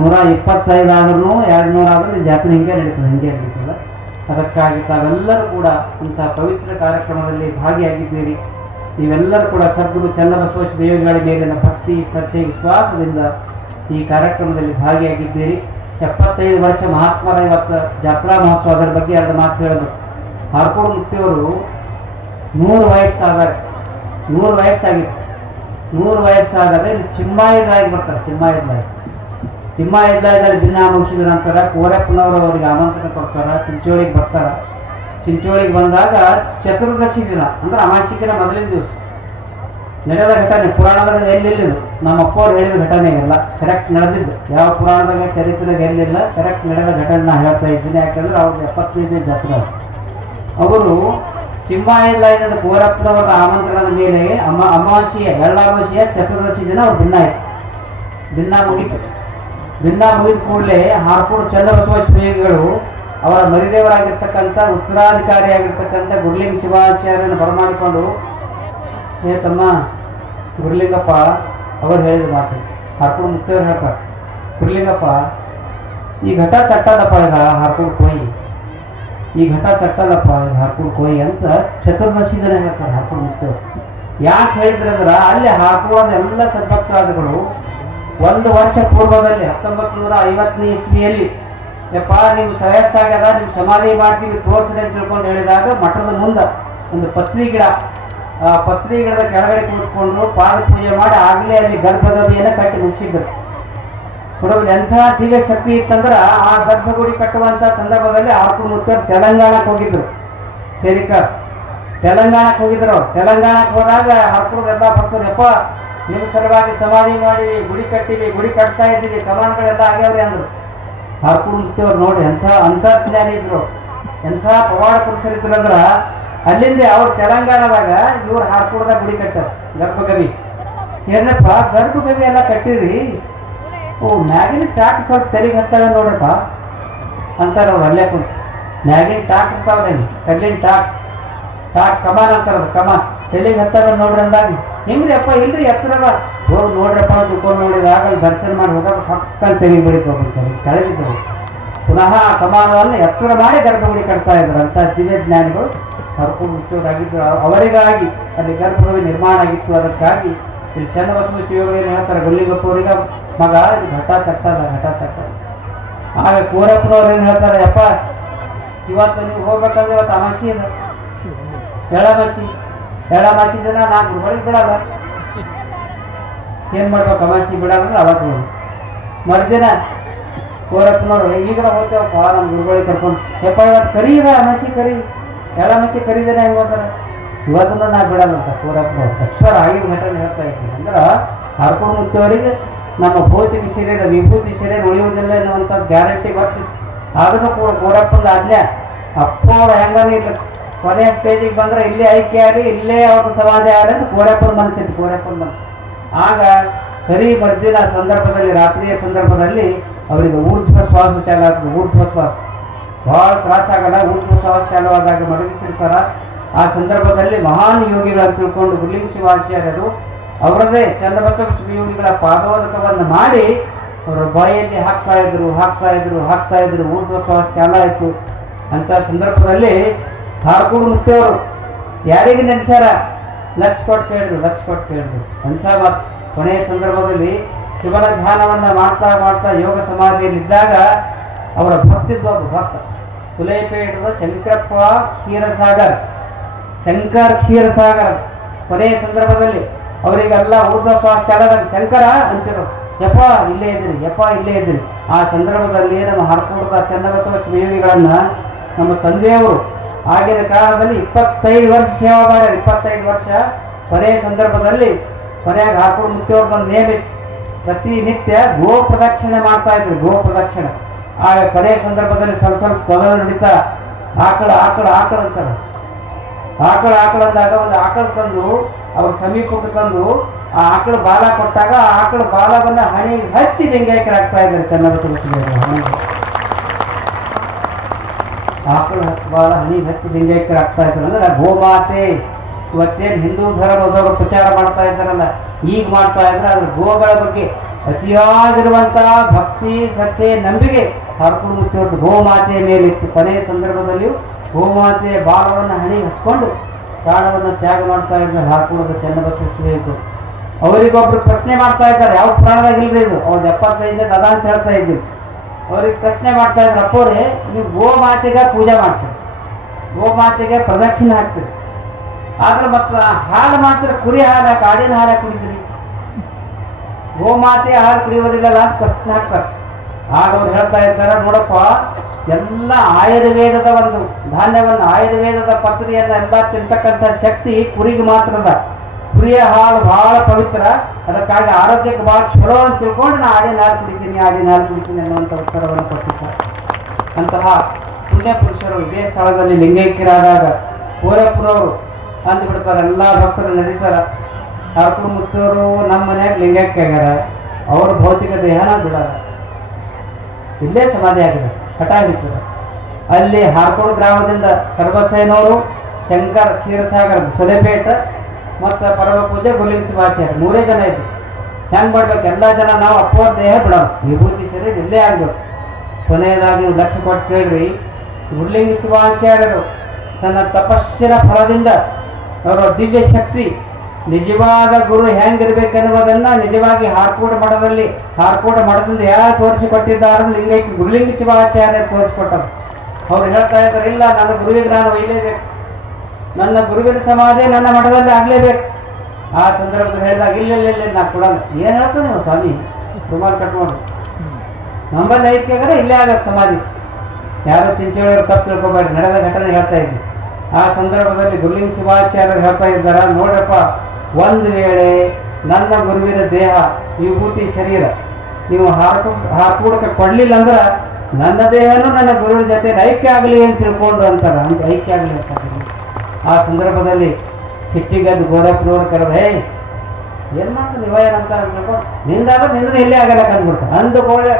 125 ಆದ್ರೂ 200 ಆದ್ರೂ ಜಾತ್ರೆ ಹಿಂಗೆ ನಡೀತದೆ. ಅದಕ್ಕಾಗಿ ತಾವೆಲ್ಲರೂ ಕೂಡ ಇಂಥ ಪವಿತ್ರ ಕಾರ್ಯಕ್ರಮದಲ್ಲಿ ಭಾಗಿಯಾಗಿದ್ದೀರಿ. ನೀವೆಲ್ಲರೂ ಕೂಡ ಸದ್ಗುರು ಚನ್ನಬಸವೇಶ್ವರ ದೇವಿಗಳ ಮೇಲಿನ ಭಕ್ತಿ, ಶ್ರದ್ಧೆ, ವಿಶ್ವಾಸದಿಂದ ಈ ಕಾರ್ಯಕ್ರಮದಲ್ಲಿ ಭಾಗಿಯಾಗಿದ್ದೀರಿ. 75 ವರ್ಷ ಮಹಾತ್ಮರ ಇವತ್ತು ಜಾತ್ರಾ ಮಹೋತ್ಸವ, ಅದರ ಬಗ್ಗೆ 2 ಮಾತು ಹೇಳೋದು. ಹಾರ್ಕೋಡು ಮುಕ್ತಿಯವರು 100 ವಯಸ್ಸಾದರೆ, 100 ವಯಸ್ಸಾಗಿತ್ತು. 100 ವಯಸ್ಸಾದಾಗ ಇಲ್ಲಿ ಚಿಮ್ಮಾಯಿದಾಗಿ ಬರ್ತಾರೆ. ಚಿಮ್ಮಾಯಿದಾಯಲ್ಲಿ ದಿನ ಮುಗಿಸಿದ ನಂತರ ಕೋರಪ್ಪನವರು ಅವರಿಗೆ ಆಮಂತ್ರಣ ಕೊಡ್ತಾರೆ. ಚಿಂಚೋಳಿಗೆ ಬರ್ತಾರೆ. ಚಿಂಚೋಳಿಗೆ ಬಂದಾಗ ಚತುರ್ದಶಿ ದಿನ ಅಂದ್ರೆ ಅಮಾವಾಸ್ಯೆಗಿನ ಮೊದಲಿನ ದಿವಸ ನಡೆದ ಘಟನೆ. ಪುರಾಣದಾಗ ಎಲ್ಲಿದ್ದು ನಮ್ಮ ಅಪ್ಪವ್ರು ಹೇಳಿದ ಘಟನೆ ಎಲ್ಲ ಕರೆಕ್ಟ್ ನಡೆದಿದ್ದು. ಯಾವ ಪುರಾಣದಾಗ ಚರಿತ್ರೆದಾಗ ಎಲ್ಲಿಲ್ಲ, ಕರೆಕ್ಟ್ ನಡೆದ ಘಟನೆ ನಾ ಹೇಳ್ತಾ ಇದ್ದೀನಿ. ಯಾಕಂದ್ರೆ ಅವ್ರದ್ದು 75ನೇ ಜಾತ್ರೆ. ಅವರು ಚಿಮ್ಮಾಯಿದಾಯಿಂದ ಕೋರಪ್ಪನವರ ಆಮಂತ್ರಣದ ಮೇಲೆ ಅಮಾವಾಸ್ಯೆಯ ಎಳ್ಳಾಮಾವಾಸ್ಯೆಯ ಚತುರ್ದಶಿ ದಿನ ಅವ್ರು ಭಿನ್ನ ಮುಗಿತು. ಭಿನ್ನ ಮುಗಿದ ಕೂಡಲೇ ಹಾರ್ಕೋಡು ಚನ್ನಬಸವೇಶ್ವರ ಅವರ ಮರಿದೇವರಾಗಿರ್ತಕ್ಕಂಥ ಉತ್ತರಾಧಿಕಾರಿಯಾಗಿರ್ತಕ್ಕಂಥ ಗುರುಲಿಂಗ ಶಿವಾಚಾರ್ಯನ ಬರಮಾಡಿಕೊಂಡು, ಹೇ ತಮ್ಮ ಗುರುಲಿಂಗಪ್ಪ, ಅವರು ಹೇಳಿದ ಮಾತು ಹಾರ್ಕೋಡು ಮುಕ್ತಿಯವರು ಹೇಳ್ತಾರೆ, ಗುರುಲಿಂಗಪ್ಪ ಈ ಘಟ ತಟ್ಟದಪ್ಪ, ಈಗ ಹಾರ್ಕೋಡು ಕೋಯಿ ಈ ಘಟ ತಟ್ಟದಪ್ಪ, ಈಗ ಹಾರ್ಕೋಡು ಕೋಯಿ ಅಂತ ಚತುರ್ದಶಿ ದಿನ ಹೇಳ್ತಾರೆ ಹಾರ್ಕೋಡು ಮುಕ್ತಿಯವರು. ಯಾಕೆ ಹೇಳಿದ್ರೆ ಅಂದ್ರೆ ಅಲ್ಲಿ ಹಾಕುವ ಎಲ್ಲ ಸದ್ಭಕ್ತಾದಿಗಳು 1 ವರ್ಷ ಪೂರ್ವದಲ್ಲಿ 1950ನೇ ಇಸ್ವಿಯಲ್ಲಿ ಯಪ್ಪ ನೀವು ವಯಸ್ಸಾಗ್ಯದ, ನೀವು ಸಮಾಧಿ ಮಾಡ್ತೀವಿ ತೋರಿಸ್ರಿ ಅಂತ ತಿಳ್ಕೊಂಡು ಹೇಳಿದಾಗ ಮಠದ ಮುಂದೆ ಒಂದು ಪತ್ರಿ ಗಿಡ, ಆ ಪತ್ರಿ ಗಿಡದ ಕೆಳಗಡೆ ಕೂತ್ಕೊಂಡು ಪಾದ ಪೂಜೆ ಮಾಡಿ ಆಗಲೇ ಅಲ್ಲಿ ಗರ್ಭಗದಿಯನ್ನು ಕಟ್ಟಿ ಮುಗಿಸಿದ್ರು. ಕೊಡೋದು ಎಂಥ ದಿವ್ಯ ಶಕ್ತಿ ಇತ್ತಂದ್ರೆ ಆ ಗರ್ಭಗುಡಿ ಕಟ್ಟುವಂಥ ಸಂದರ್ಭದಲ್ಲಿ ಹಾರ್ಕೋಡು ಮುಕ್ತಿಯವರು ತೆಲಂಗಾಣಕ್ಕೆ ಹೋಗಿದ್ರು. ಸೇರಿಕರ್ ತೆಲಂಗಾಣಕ್ಕೆ ಹೋಗಿದ್ರು. ಅವ್ರು ತೆಲಂಗಾಣಕ್ಕೆ ಹೋದಾಗ ಹಾರ್ಕೋಡು ಎಲ್ಲ ಭಕ್ತರು, ಯಪ್ಪ ನಿಮ್ಮ ಸಲುವಾಗಿ ಸಮಾಧಿ ಮಾಡಿ ಗುಡಿ ಕಟ್ಟಿವಿ, ಗುಡಿ ಕಟ್ತಾ ಇದ್ದೀವಿ, ಕಮಾನ್ಗಳೆಲ್ಲ ಆಗ್ಯಾವ್ರಿ ಅಂದರು. ಹಾರ್ಕೋಡು ಮುಕ್ತಿಯವ್ರು ನೋಡಿ ಎಂಥ ಅಂತರ್ಜ್ಞಾನಿ ಇದ್ರು, ಎಂಥ ಪವಾಡ ಪುರುಷರಿದ್ರು ಅಂದ್ರೆ ಅಲ್ಲಿಂದ ಅವ್ರು ತೆಲಂಗಾಣದಾಗ ಇವ್ರು ಹಾರ್ಕೋಡ್ದಾಗ ಗುಡಿ ಕಟ್ಟಾರ. ಗರ್ಭಗವಿ ಏನಪ್ಪ ಗರ್ಭಗವಿ ಎಲ್ಲ ಕಟ್ಟಿರಿ, ಓ ಮ್ಯಾಗಿನ ಟಾಕ್ ಸ್ವಲ್ಪ ತೆಲಿಗೆ ಹತ್ತಾಗ ನೋಡ್ರಪ್ಪ ಅಂತಾರೆ ಅವ್ರು. ಅಲ್ಲೇ ಕುಂತು ಮ್ಯಾಗಿನ ಟಾಕ್ ಇರ್ತಾವ್ರಿ, ಕಲ್ಲಿನ ಟಾಕ್ ಕಮಾನ್ ಅಂತಾರದು, ಕಮಾನ್ ತೆಲಿಗೆ ಹತ್ತಾಗ ನೋಡ್ರಿ ಅಂದಾಗ ಹೆಂಗ್ರಿ ಅಪ್ಪ ಇಲ್ರಿ ಎತ್ತರದ ಹೋಗಿ ನೋಡ್ರಪ್ಪ ತಿಳ್ಕೊಂಡು ನೋಡಿದಾಗ ಅಲ್ಲಿ ದರ್ಶನ ಮಾಡಿ ಹೋದಾಗ ಪಕ್ಕಲ್ಲಿ ತೆರಿಗೆ ಬಿಡಿತು ಹೋಗ್ತಾರೆ ಕೆಳಗಿದ್ದವು. ಪುನಃ ಕಮಾನವನ್ನು ಎತ್ತರ ಮಾಡಿ ಗರ್ಭಗುಡಿ ಕಟ್ತಾ ಇದ್ರು. ಅಂತ ದಿವ್ಯ ಜ್ಞಾನಿಗಳು ಹಾರ್ಕೋಡು ಮುಕ್ತಿಯವರಾಗಿದ್ದರು. ಅವರಿಗಾಗಿ ಅಲ್ಲಿ ಗರ್ಭಗುಡಿ ನಿರ್ಮಾಣ ಆಗಿತ್ತು. ಅದಕ್ಕಾಗಿ ಇಲ್ಲಿ ಚನ್ನಬಸವೇಶ್ವರ ಏನು ಹೇಳ್ತಾರೆ, ಗುರುಲಿಂಗಪ್ಪ ಅವರಿಗೆ ಮಗ ಇದು ಘಟ ತಟ್ಟಲ್ಲ. ಆಗ ಕೋರಪ್ಪನವ್ರು ಏನು ಹೇಳ್ತಾರೆ, ಯಪ್ಪ ಇವತ್ತು ನೀವು ಹೋಗ್ಬೇಕಂದ್ರೆ ಇವತ್ತು ಅಮಾವಾಸ್ಯೆ ಇದೆ, ಎಳ್ಳಮಾಸಿ ದಿನ ನಾನು ಗುರುಗಳಿಗೆ ಬಿಡಲ್ಲ. ಏನು ಮಾಡ್ಬೇಕು, ಅಮಾವಾಸ್ಯೆ ಬಿಡಲ್ಲ ಅವತ್ತು ಮರುದಿನ ಕೋರಪ್ಪನವ್ರು ಈಗ ಹೋಗ್ತೇವಪ್ಪ ನಮ್ಮ ಗುರುಗಳಿಗೆ ಕರ್ಕೊಂಡು, ಯಪ್ಪ ಇವತ್ತು ಕರೀದ ಅಮಾವಾಸ್ಯೆ ಎಳ್ಳಮಾಸಿ ಕರೀದೇನೆ ಹೆಂಗೆ ಹೋಗ್ತಾರೆ, ಇವತ್ತನ್ನು ನಾ ಬಿಡಲ್ಲ ಅಂತ ಕೋರಪ್ಪನವ್ರು ಅಕ್ಷರ ಆಗಿದ ಘಟನೆ ಹೇಳ್ತಾ ಇದ್ದೀನಿ. ಅಂದ್ರೆ ಹಾರ್ಕೋಡು ಮುಕ್ತಿಯವರಿಗೆ ನಮ್ಮ ಭೌತಿಕ ಶರೀರ ವಿಭೂತಿ ಶರೀರ ಉಳಿಯುವುದಿಲ್ಲ ಎನ್ನುವಂಥ ಗ್ಯಾರಂಟಿ ಬರ್ತಿತ್ತು. ಆದರೂ ಕೂಡ ಕೋರಪ್ಪನ ಆಜ್ಞೆ ಅಪ್ಪವ್ರು ಹೆಂಗಾನೆ ಇಲ್ಲ, ಕೊನೆಯ ಸ್ಟೇಜಿಗೆ ಬಂದ್ರೆ ಇಲ್ಲೇ ಐಕ್ಯ ಆಗಿ ಇಲ್ಲೇ ಅವ್ರ ಸಮಾಧಿ ಆಗ ಅಂತ ಕೋರಪ್ಪನ ಮನಸ್ಸು. ಆಗ ಕರಿ ಮರ್ದಿನ ಸಂದರ್ಭದಲ್ಲಿ, ರಾತ್ರಿಯ ಸಂದರ್ಭದಲ್ಲಿ ಅವರಿಗೆ ಊರ್ಧ್ವ ಶ್ವಾಸ ಚಾಲು ಆಗ್ತದೆ. ಊರ್ಧ್ವ ಶ್ವಾಸ ಭಾಳ ತ್ರಾಸಾಗಲ್ಲ. ಊರ್ಧ್ವ ಶ್ವಾಸ ಚಾಲು ಆದಾಗ ಮಡಗಿಸಿರ್ತಾರ. ಆ ಸಂದರ್ಭದಲ್ಲಿ ಮಹಾನ್ ಯೋಗಿಗಳನ್ನು ತಿಳ್ಕೊಂಡು ಗುರುಲಿಂಗ ಶಿವಾಚಾರ್ಯರು ಅವರದೇ ಚನ್ನಬಸವ ಶಿವಯೋಗಿಗಳ ಪಾದೋದಕವನ್ನು ಮಾಡಿ ಅವರ ಬಾಯಲ್ಲಿ ಹಾಕ್ತಾ ಇದ್ರು. ಊರ್ಧ್ವ ಶ್ವಾಸ ಚಾಲು ಆಯಿತು. ಅಂತ ಸಂದರ್ಭದಲ್ಲಿ ಹಾರ್ಕೋಡು ಮುಕ್ತಿಯವರು ಯಾರಿಗೆ ನೆನೆಸ್ಯಾರ, ಲಕ್ಷ ಕೊಟ್ಟು ಕೇಳಿದ್ರು. ಅಂಥ ಕೊನೆಯ ಸಂದರ್ಭದಲ್ಲಿ ಶಿವನ ಧ್ಯಾನವನ್ನು ಮಾಡ್ತಾ ಯೋಗ ಸಮಾಧಿಯಲ್ಲಿದ್ದಾಗ ಅವರ ಭಕ್ತಿದ್ದು ಒಬ್ಬ ಭಕ್ತ ಸುಲೇಪೇಟದ ಶಂಕರಪ್ಪ ಕ್ಷೀರಸಾಗರ್, ಶಂಕರ್ ಕ್ಷೀರಸಾಗರ್. ಕೊನೆಯ ಸಂದರ್ಭದಲ್ಲಿ ಅವರಿಗೆಲ್ಲ ಊರ್ಧ್ವ ಶ್ವಾಸ ಚಾಲದಾಗ ಶಂಕರ ಅಂತಿರು, ಯಪ್ಪ ಇಲ್ಲೇ ಇದ್ದೀರಿ, ಯಪ್ಪ ಇಲ್ಲೇ ಇದ್ದೀರಿ. ಆ ಸಂದರ್ಭದಲ್ಲಿ ನಮ್ಮ ಹರಕೂಟದ ಚನ್ನಬಸವ ಯೋಗಿಗಳನ್ನ ನಮ್ಮ ತಂದೆಯವರು ಆಗಿನ ಕಾಲದಲ್ಲಿ 25 ವರ್ಷ ಸೇವಾ ಮಾಡ್ಯಾರ. 25 ವರ್ಷ. ಕೊನೆಯ ಸಂದರ್ಭದಲ್ಲಿ ಕೊನೆಯಾಗ ಹರಕೂಟ ಮುತ್ತಿಯವ್ರದ್ದು ನೇಮಿತ್ ಪ್ರತಿನಿತ್ಯ ಗೋ ಪ್ರದಕ್ಷಿಣೆ ಮಾಡ್ತಾ ಇದ್ರು, ಗೋ ಪ್ರದಕ್ಷಿಣೆ. ಆಗ ಕೊನೆಯ ಸಂದರ್ಭದಲ್ಲಿ ಸ್ವಲ್ಪ ಸ್ವಲ್ಪ ತೊಗಲು ನಡೀತಾ ಆಕಳ ಆಕಳ ಆಕಳ ಅಂತಾರೆ. ಆಕಳ ಅಂದಾಗ ಒಂದು ಆಕಳ ತಂದು ಅವ್ರ ಸಮೀಪಕ್ಕೆ ತಂದು ಆ ಆಕಳ ಬಾಲ ಕೊಟ್ಟಾಗ ಆ ಆಕಳ ಬಾಲವನ್ನ ಹಣಿ ಹಚ್ಚಿ ಲಿಂಗೈಕ್ಯರಾಗ್ತಾ ಇದ್ದಾರೆ ಚನ್ನಬಸವೇಶ್ವರ. ಆಕಳ ಬಾಲ ಹಣಿ ಹಚ್ಚಿ ಲಿಂಗೈಕ್ಯರಾಗ್ತಾ ಇದ್ರು ಅಂದ್ರೆ ಗೋಮಾತೆ. ಇವತ್ತೇನು ಹಿಂದೂ ಧರ್ಮದವರು ಪ್ರಚಾರ ಮಾಡ್ತಾ ಇದ್ದಾರಲ್ಲ, ಈಗ ಮಾಡ್ತಾ ಇದ್ರೆ ಅದ್ರ ಗೋಗಳ ಬಗ್ಗೆ ಅತಿಯಾಗಿರುವಂತಹ ಭಕ್ತಿ, ಶ್ರದ್ಧೆ, ನಂಬಿಕೆ ಹರಕೂಟ ಮುತ್ತಿಯವ್ರದ್ದು ಗೋಮಾತೆಯ ಮೇಲಿತ್ತು. ಕೊನೆಯ ಸಂದರ್ಭದಲ್ಲಿಯೂ ಗೋಮಾತೆಯ ಬಾಲವನ್ನು ಹಣಿ ಹಚ್ಕೊಂಡು ಪ್ರಾಣವನ್ನು ತ್ಯಾಗ ಮಾಡ್ತಾ ಇದ್ದಾರೆ ಹರಕೂಟದ ಚನ್ನಬಸವೇಶ್ವರ. ಅವರಿಗೊಬ್ರು ಪ್ರಶ್ನೆ ಮಾಡ್ತಾ ಇದ್ದಾರೆ, ಯಾವ ಪ್ರಾಣದಾಗ ಇಲ್ರಿ ಇದು, ಅವ್ರದ್ದು 75 ಅದ ಅಂತ ಹೇಳ್ತಾ ಇದ್ದೀವಿ. ಅವ್ರಿಗೆ ಪ್ರಶ್ನೆ ಮಾಡ್ತಾ ಇದ್ರು, ಅಪ್ಪೋರೆ ನೀವು ಗೋಮಾತೆಗೆ ಪೂಜೆ ಮಾಡ್ತೀರಿ, ಗೋಮಾತೆಗೆ ಪ್ರದಕ್ಷಿಣೆ ಹಾಕ್ತೀರಿ, ಆದ್ರೆ ಮತ್ತೆ ಹಾಲು ಮಾತ್ರ ಕುರಿ ಹಾಲು ಆಡಿನ ಹಾಲು ಕುಡಿತೀರಿ, ಗೋಮಾತೆ ಹಾಲು ಕುಡಿಯೋದಿಲ್ಲಲ್ಲ ಅಂತ ಪ್ರಶ್ನೆ ಹಾಕ್ತಾರೆ. ಆಗ ಅವ್ರು ಹೇಳ್ತಾ ಇರ್ತಾರೆ, ನೋಡಪ್ಪ ಎಲ್ಲ ಆಯುರ್ವೇದದ ಒಂದು ಧಾನ್ಯವನ್ನು, ಆಯುರ್ವೇದದ ಪತ್ರಿಯನ್ನು ಎಲ್ಲ ತಿಂತಕ್ಕಂಥ ಶಕ್ತಿ ಕುರಿಗೆ ಮಾತ್ರದ. ಕುರಿಯ ಹಾಲು ಬಹಳ ಪವಿತ್ರ, ಅದಕ್ಕಾಗಿ ಆರೋಗ್ಯಕ್ಕೆ ಬಹಳ ಚಲೋ ಅಂತ ತಿಳ್ಕೊಂಡು ನಾನು ಆಡಿನ ಹಾಲು ಕುಡಿತೀನಿ ಅನ್ನುವಂಥ ಉತ್ತರವನ್ನು ಕೊಟ್ಟಿದ್ದಾರೆ. ಅಂತಹ ಪುಣ್ಯ ಪುರುಷರು ಇದೇ ಸ್ಥಳದಲ್ಲಿ ಲಿಂಗೈಕ್ಯರಾದಾಗ ಕೋರಪ್ಪನವರು ಅಂದ್ಬಿಡ್ತಾರೆ, ಎಲ್ಲ ಭಕ್ತರು ನಡೀತಾರೆ. ಹರಕೂಟ ಮುತ್ತಿಯವರು ನಮ್ಮ ಮನ್ಯಾಗ ಲಿಂಗೈಕ್ಯ ಆಗ್ಯಾರ, ಅವ್ರ ಭೌತಿಕ ದೇಹನ ಬಿಡಾರ, ಇಲ್ಲೇ ಸಮಾಧಿ ಆಗಿದೆ, ಹಠ ಹಿಡಿತಾರೆ. ಅಲ್ಲಿ ಹರಕೂಟ ಗ್ರಾಮದಿಂದ ಕರಬಸಯ್ಯನವರು, ಶಂಕರ್ ಕ್ಷೀರಸಾಗರ್ ಸುಲೇಪೇಟ ಮತ್ತು ಪರಮ ಪೂಜೆ ಗುರುಲಿಂಗ ಶಿವಾಚಾರ್ಯ 3 ಜನ ಇದ್ರು. ಹೆಂಗೆ ಮಾಡ್ಬೇಕು, ಎಲ್ಲ ಜನ ನಾವು ಅಪ್ಪವ್ರ ದೇಹ ಬಿಡೋದು, ವಿಭೂತಿ ಶರೀರ ಇಲ್ಲೇ ಆಗ್ಬೇಕು. ಕೊನೆಯದಾಗಿ ನೀವು ಲಕ್ಷ್ಯ ಕೊಟ್ಟು ಕೇಳ್ರಿ, ಗುರುಲಿಂಗ ಶಿವಾಚಾರ್ಯರು ತನ್ನ ತಪಸ್ಸಿನ ಫಲದಿಂದ ಅವರ ದಿವ್ಯ ಶಕ್ತಿ, ನಿಜವಾದ ಗುರು ಹೆಂಗಿರ್ಬೇಕೆನ್ನುವುದನ್ನು ನಿಜವಾಗಿ ಹರಕೂಟ ಮಠದಿಂದ ಯಾರು ತೋರಿಸಿಕೊಟ್ಟಿದ್ದಾರೆ ಗುರುಲಿಂಗ ಶಿವಾಚಾರ್ಯ ತೋರಿಸಿಕೊಟ್ಟರು. ಅವ್ರು ಹೇಳ್ತಾ ಇದ್ದಾರೆ, ಇಲ್ಲ ನನ್ನ ಗುರುವಿಗೆ ನಾನು ಒಯ್ಯಲೇಬೇಕು, ನನ್ನ ಗುರುವಿನ ಸಮಾಧಿ ನನ್ನ ಮಠದಲ್ಲಿ ಆಗಲೇಬೇಕು. ಆ ಸಂದರ್ಭದಲ್ಲಿ ಹೇಳಿದಾಗ ಇಲ್ಲ ನಾನು ಕೊಡಲ್ಲ. ಏನು ಹೇಳ್ತಾನೆ ನೀವು ಸ್ವಾಮಿ, ರುಮಾಲ್ ಕಟ್ಕೊಂಡು ನಮ್ಮಲ್ಲಿ ಐಕ್ಯಾಗರೆ ಇಲ್ಲೇ ಆಗಬೇಕು ಸಮಾಧಿ. ಯಾರೋ ಚಿಂಚೋಳಿಯವರು ತಪ್ಪು ತಿಳ್ಕೊಬೇಡಿ, ನಡೆದ ಘಟನೆ ಹೇಳ್ತಾ ಇದ್ವಿ. ಆ ಸಂದರ್ಭದಲ್ಲಿ ಗುರುಲಿಂಗ ಶಿವಾಚಾರ್ಯರು ಹೇಳ್ತಾ ಇದ್ದಾರ, ನೋಡ್ರಪ್ಪ, ಒಂದು ವೇಳೆ ನನ್ನ ಗುರುವಿನ ದೇಹ ವಿಭೂತಿ ಶರೀರ ನೀವು ಹರಕೂಟಕ್ಕೆ ಕೊಡಲಿಲ್ಲ ಅಂದ್ರೆ ನನ್ನ ದೇಹನೂ ನನ್ನ ಗುರುವಿನ ಜೊತೆ ಐಕ್ಯ ಆಗಲಿ ಅಂತ ತಿಳ್ಕೊಂಡು ಅಂತಾರೆ. ಅಂತ ಐಕ್ಯ ಆಗಲಿ ಅಂತ. ಆ ಸಂದರ್ಭದಲ್ಲಿ ಸಿಟ್ಟಿಗದ್ದು ಗೋರಪ್ಪನವ್ರು ಕರೆದ, ಏನು ಮಾಡ್ತಾರೆ ನೀವ ಏನಂತ ತಿಳ್ಕೊಂಡು ನಿಂದಾದ್ರೆ ನಿಂದ್ರೆ ಇಲ್ಲೇ ಆಗಲ್ಲ ಅಂದ್ಬಿಡ್ತಾರೆ. ಅಂದುಕೊಳ್ಳೆ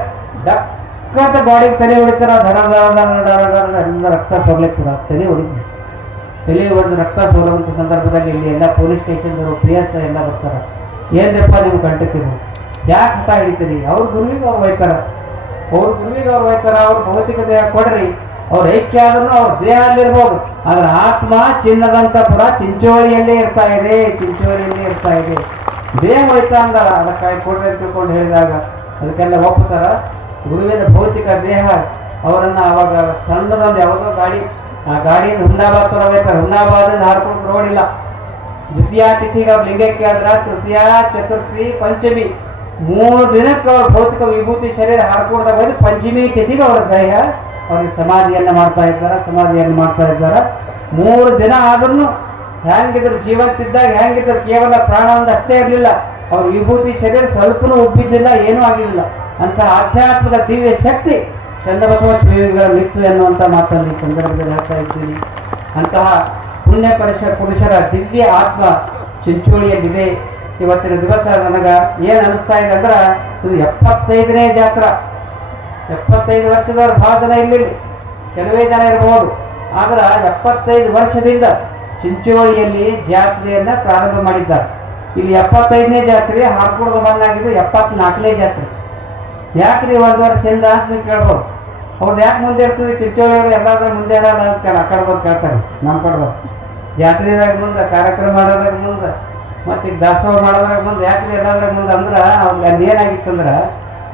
ಡಕ್ಕಂತ ಗಾಡಿಗೆ ತಲೆ ಹೊಡಿತಾರ, ಎಲ್ಲ ರಕ್ತ ಸೋರ್ಲಿಕ್ಕೆ ತಲೆ ಹೊಡಿತಾರೆ. ತಲೆ ಹೊಡೆದು ರಕ್ತ ಸೋರುವಂಥ ಸಂದರ್ಭದಲ್ಲಿ ಇಲ್ಲಿ ಎಲ್ಲ ಪೊಲೀಸ್ ಸ್ಟೇಷನ್ದವರು PS ಎಲ್ಲ ಬರ್ತಾರೆ. ಏನ್ರಪ್ಪ ನೀವು ಕಂಟಕ್ಕಿರು, ಯಾಕೆ ಹಠ ಹಿಡಿತೀರಿ? ಅವ್ರ ಗುರುವಿಗೆ ಅವ್ರು ಹೋಯ್ತಾರ, ಅವ್ರ ಭೌತಿಕ ದೇಹ ಕೊಡ್ರಿ, ಅವ್ರ ಐಕ್ಯ ಆದ್ರೂ ಅವ್ರ ದೇಹ ಅಲ್ಲಿರ್ಬೋದು, ಆದ್ರೆ ಆತ್ಮ ಚಿನ್ನದಂತ ಪುರ ಚಿಂಚೋಳಿಯಲ್ಲೇ ಇರ್ತಾ ಇದೆ. ದೇಹ ಹೋಯ್ತಾ ಅಂದಲ್ಲ, ಅದಕ್ಕಾಗಿ ಕೊಡ್ರಿ ಅಂತ ತಿಳ್ಕೊಂಡು ಹೇಳಿದಾಗ ಅದಕ್ಕೆಲ್ಲ ಒಪ್ಪುತ್ತಾರ. ಗುರುವಿನ ಭೌತಿಕ ದೇಹ ಅವರನ್ನು ಅವಾಗ ಸಣ್ಣದೊಂದು ಯಾವುದೋ ಗಾಡಿ, ಆ ಗಾಡಿಯಿಂದ ಹುಮ್ನಾಬಾದ್ ತರ ಹೋಗ್ತಾರೆ. ಹುಮ್ನಾಬಾದಿಂದ ಹರಕೂಟ ರೋಡ್ ಇಲ್ಲ. ದ್ವಿತೀಯ ತಿಥಿಗೆ ಅವ್ರು ಲಿಂಗೈಕ್ಯ ಆದ್ರ, ತೃತೀಯ, ಚತುರ್ಥಿ, ಪಂಚಮಿ 3 ದಿನಕ್ಕೆ ಅವ್ರ ಭೌತಿಕ ವಿಭೂತಿ ಶರೀರ ಹರಕೂಟದಾಗ ಹೋಗಿ ಪಂಚಮಿ ತಿಥಿಗೆ ಅವ್ರ ದೇಹ ಅವ್ರಿಗೆ ಸಮಾಧಿಯನ್ನು ಮಾಡ್ತಾ ಇದ್ದಾರೆ. 3 ದಿನ ಆದ್ರೂ ಹೆಂಗಿದ್ರು ಜೀವಂತಿದ್ದಾಗ ಹೆಂಗಿದ್ರು ಕೇವಲ ಪ್ರಾಣ ಒಂದು ಅಷ್ಟೇ ಇರಲಿಲ್ಲ, ಅವ್ರ ವಿಭೂತಿ ಶರೀರ ಸ್ವಲ್ಪನೂ ಉಬ್ಬಿದ್ದಿಲ್ಲ, ಏನೂ ಆಗಿರಲಿಲ್ಲ. ಅಂತಹ ಆಧ್ಯಾತ್ಮದ ದಿವ್ಯ ಶಕ್ತಿ ಚನ್ನಬಸವೇಶ್ವರಿಗಳಿತ್ತು ಎನ್ನುವಂಥ ಮಾತನ್ನು ಈ ಸಂದರ್ಭದಲ್ಲಿ ಹೇಳ್ತಾ ಇದ್ದೀನಿ. ಅಂತಹ ಪುಣ್ಯ ಪುರುಷರ ದಿವ್ಯ ಆತ್ಮ ಚಿಂಚೋಳಿಯಲ್ಲಿದೆ. ಇವತ್ತಿನ ದಿವಸ ನನಗೆ ಏನು ಅನಿಸ್ತಾ ಇದೆ ಅಂದ್ರೆ, ಇದು 75ನೇ ಜಾತ್ರಾ. 75 ವರ್ಷದವ್ರು ಭಾಳ ಜನ ಇಲ್ಲಿ, ಕೆಲವೇ ಜನ ಇರಬಹುದು, ಆದ್ರೆ 75 ವರ್ಷದಿಂದ ಚಿಂಚೋಳಿಯಲ್ಲಿ ಜಾತ್ರೆಯನ್ನ ಪ್ರಾರಂಭ ಮಾಡಿದ್ದಾರೆ. ಇಲ್ಲಿ 75ನೇ ಜಾತ್ರೆ, ಹರಕೂಟದ ಬಂದಾಗಿದ್ದು 74ನೇ ಜಾತ್ರೆ. ಯಾಕ್ರಿ 1 ವರ್ಷದಿಂದ ಅಂತ ನೀವು ಕೇಳ್ಬೋದು. ಅವ್ರು ಯಾಕೆ ಮುಂದೆ ಇರ್ತೀವಿ, ಚಿಂಚೋಳಿಯವರು ಎಲ್ಲಾದ್ರೂ ಮುಂದೆ ಇರಲ್ಲ ಅಂತ ಆ ಕಡೆ ಬಂದು ಕೇಳ್ತಾರೆ. ನಮ್ಮ ಕಡೆ ಬಂದು ಜಾತ್ರೆದಾಗ ಮುಂದೆ, ಕಾರ್ಯಕ್ರಮ ಮಾಡೋದಾಗ ಮುಂದೆ, ಮತ್ತು ಈಗ ದಾಸೋಹ ಮಾಡೋದ್ರಾಗ ಮುಂದೆ, ಯಾಕ್ರಿ ಎಲ್ಲಾದ್ರಾಗ ಮುಂದೆ ಅಂದ್ರೆ ಅವ್ರಿಗೆ ಅಲ್ಲಿ ಏನಾಗಿತ್ತು ಅಂದ್ರೆ,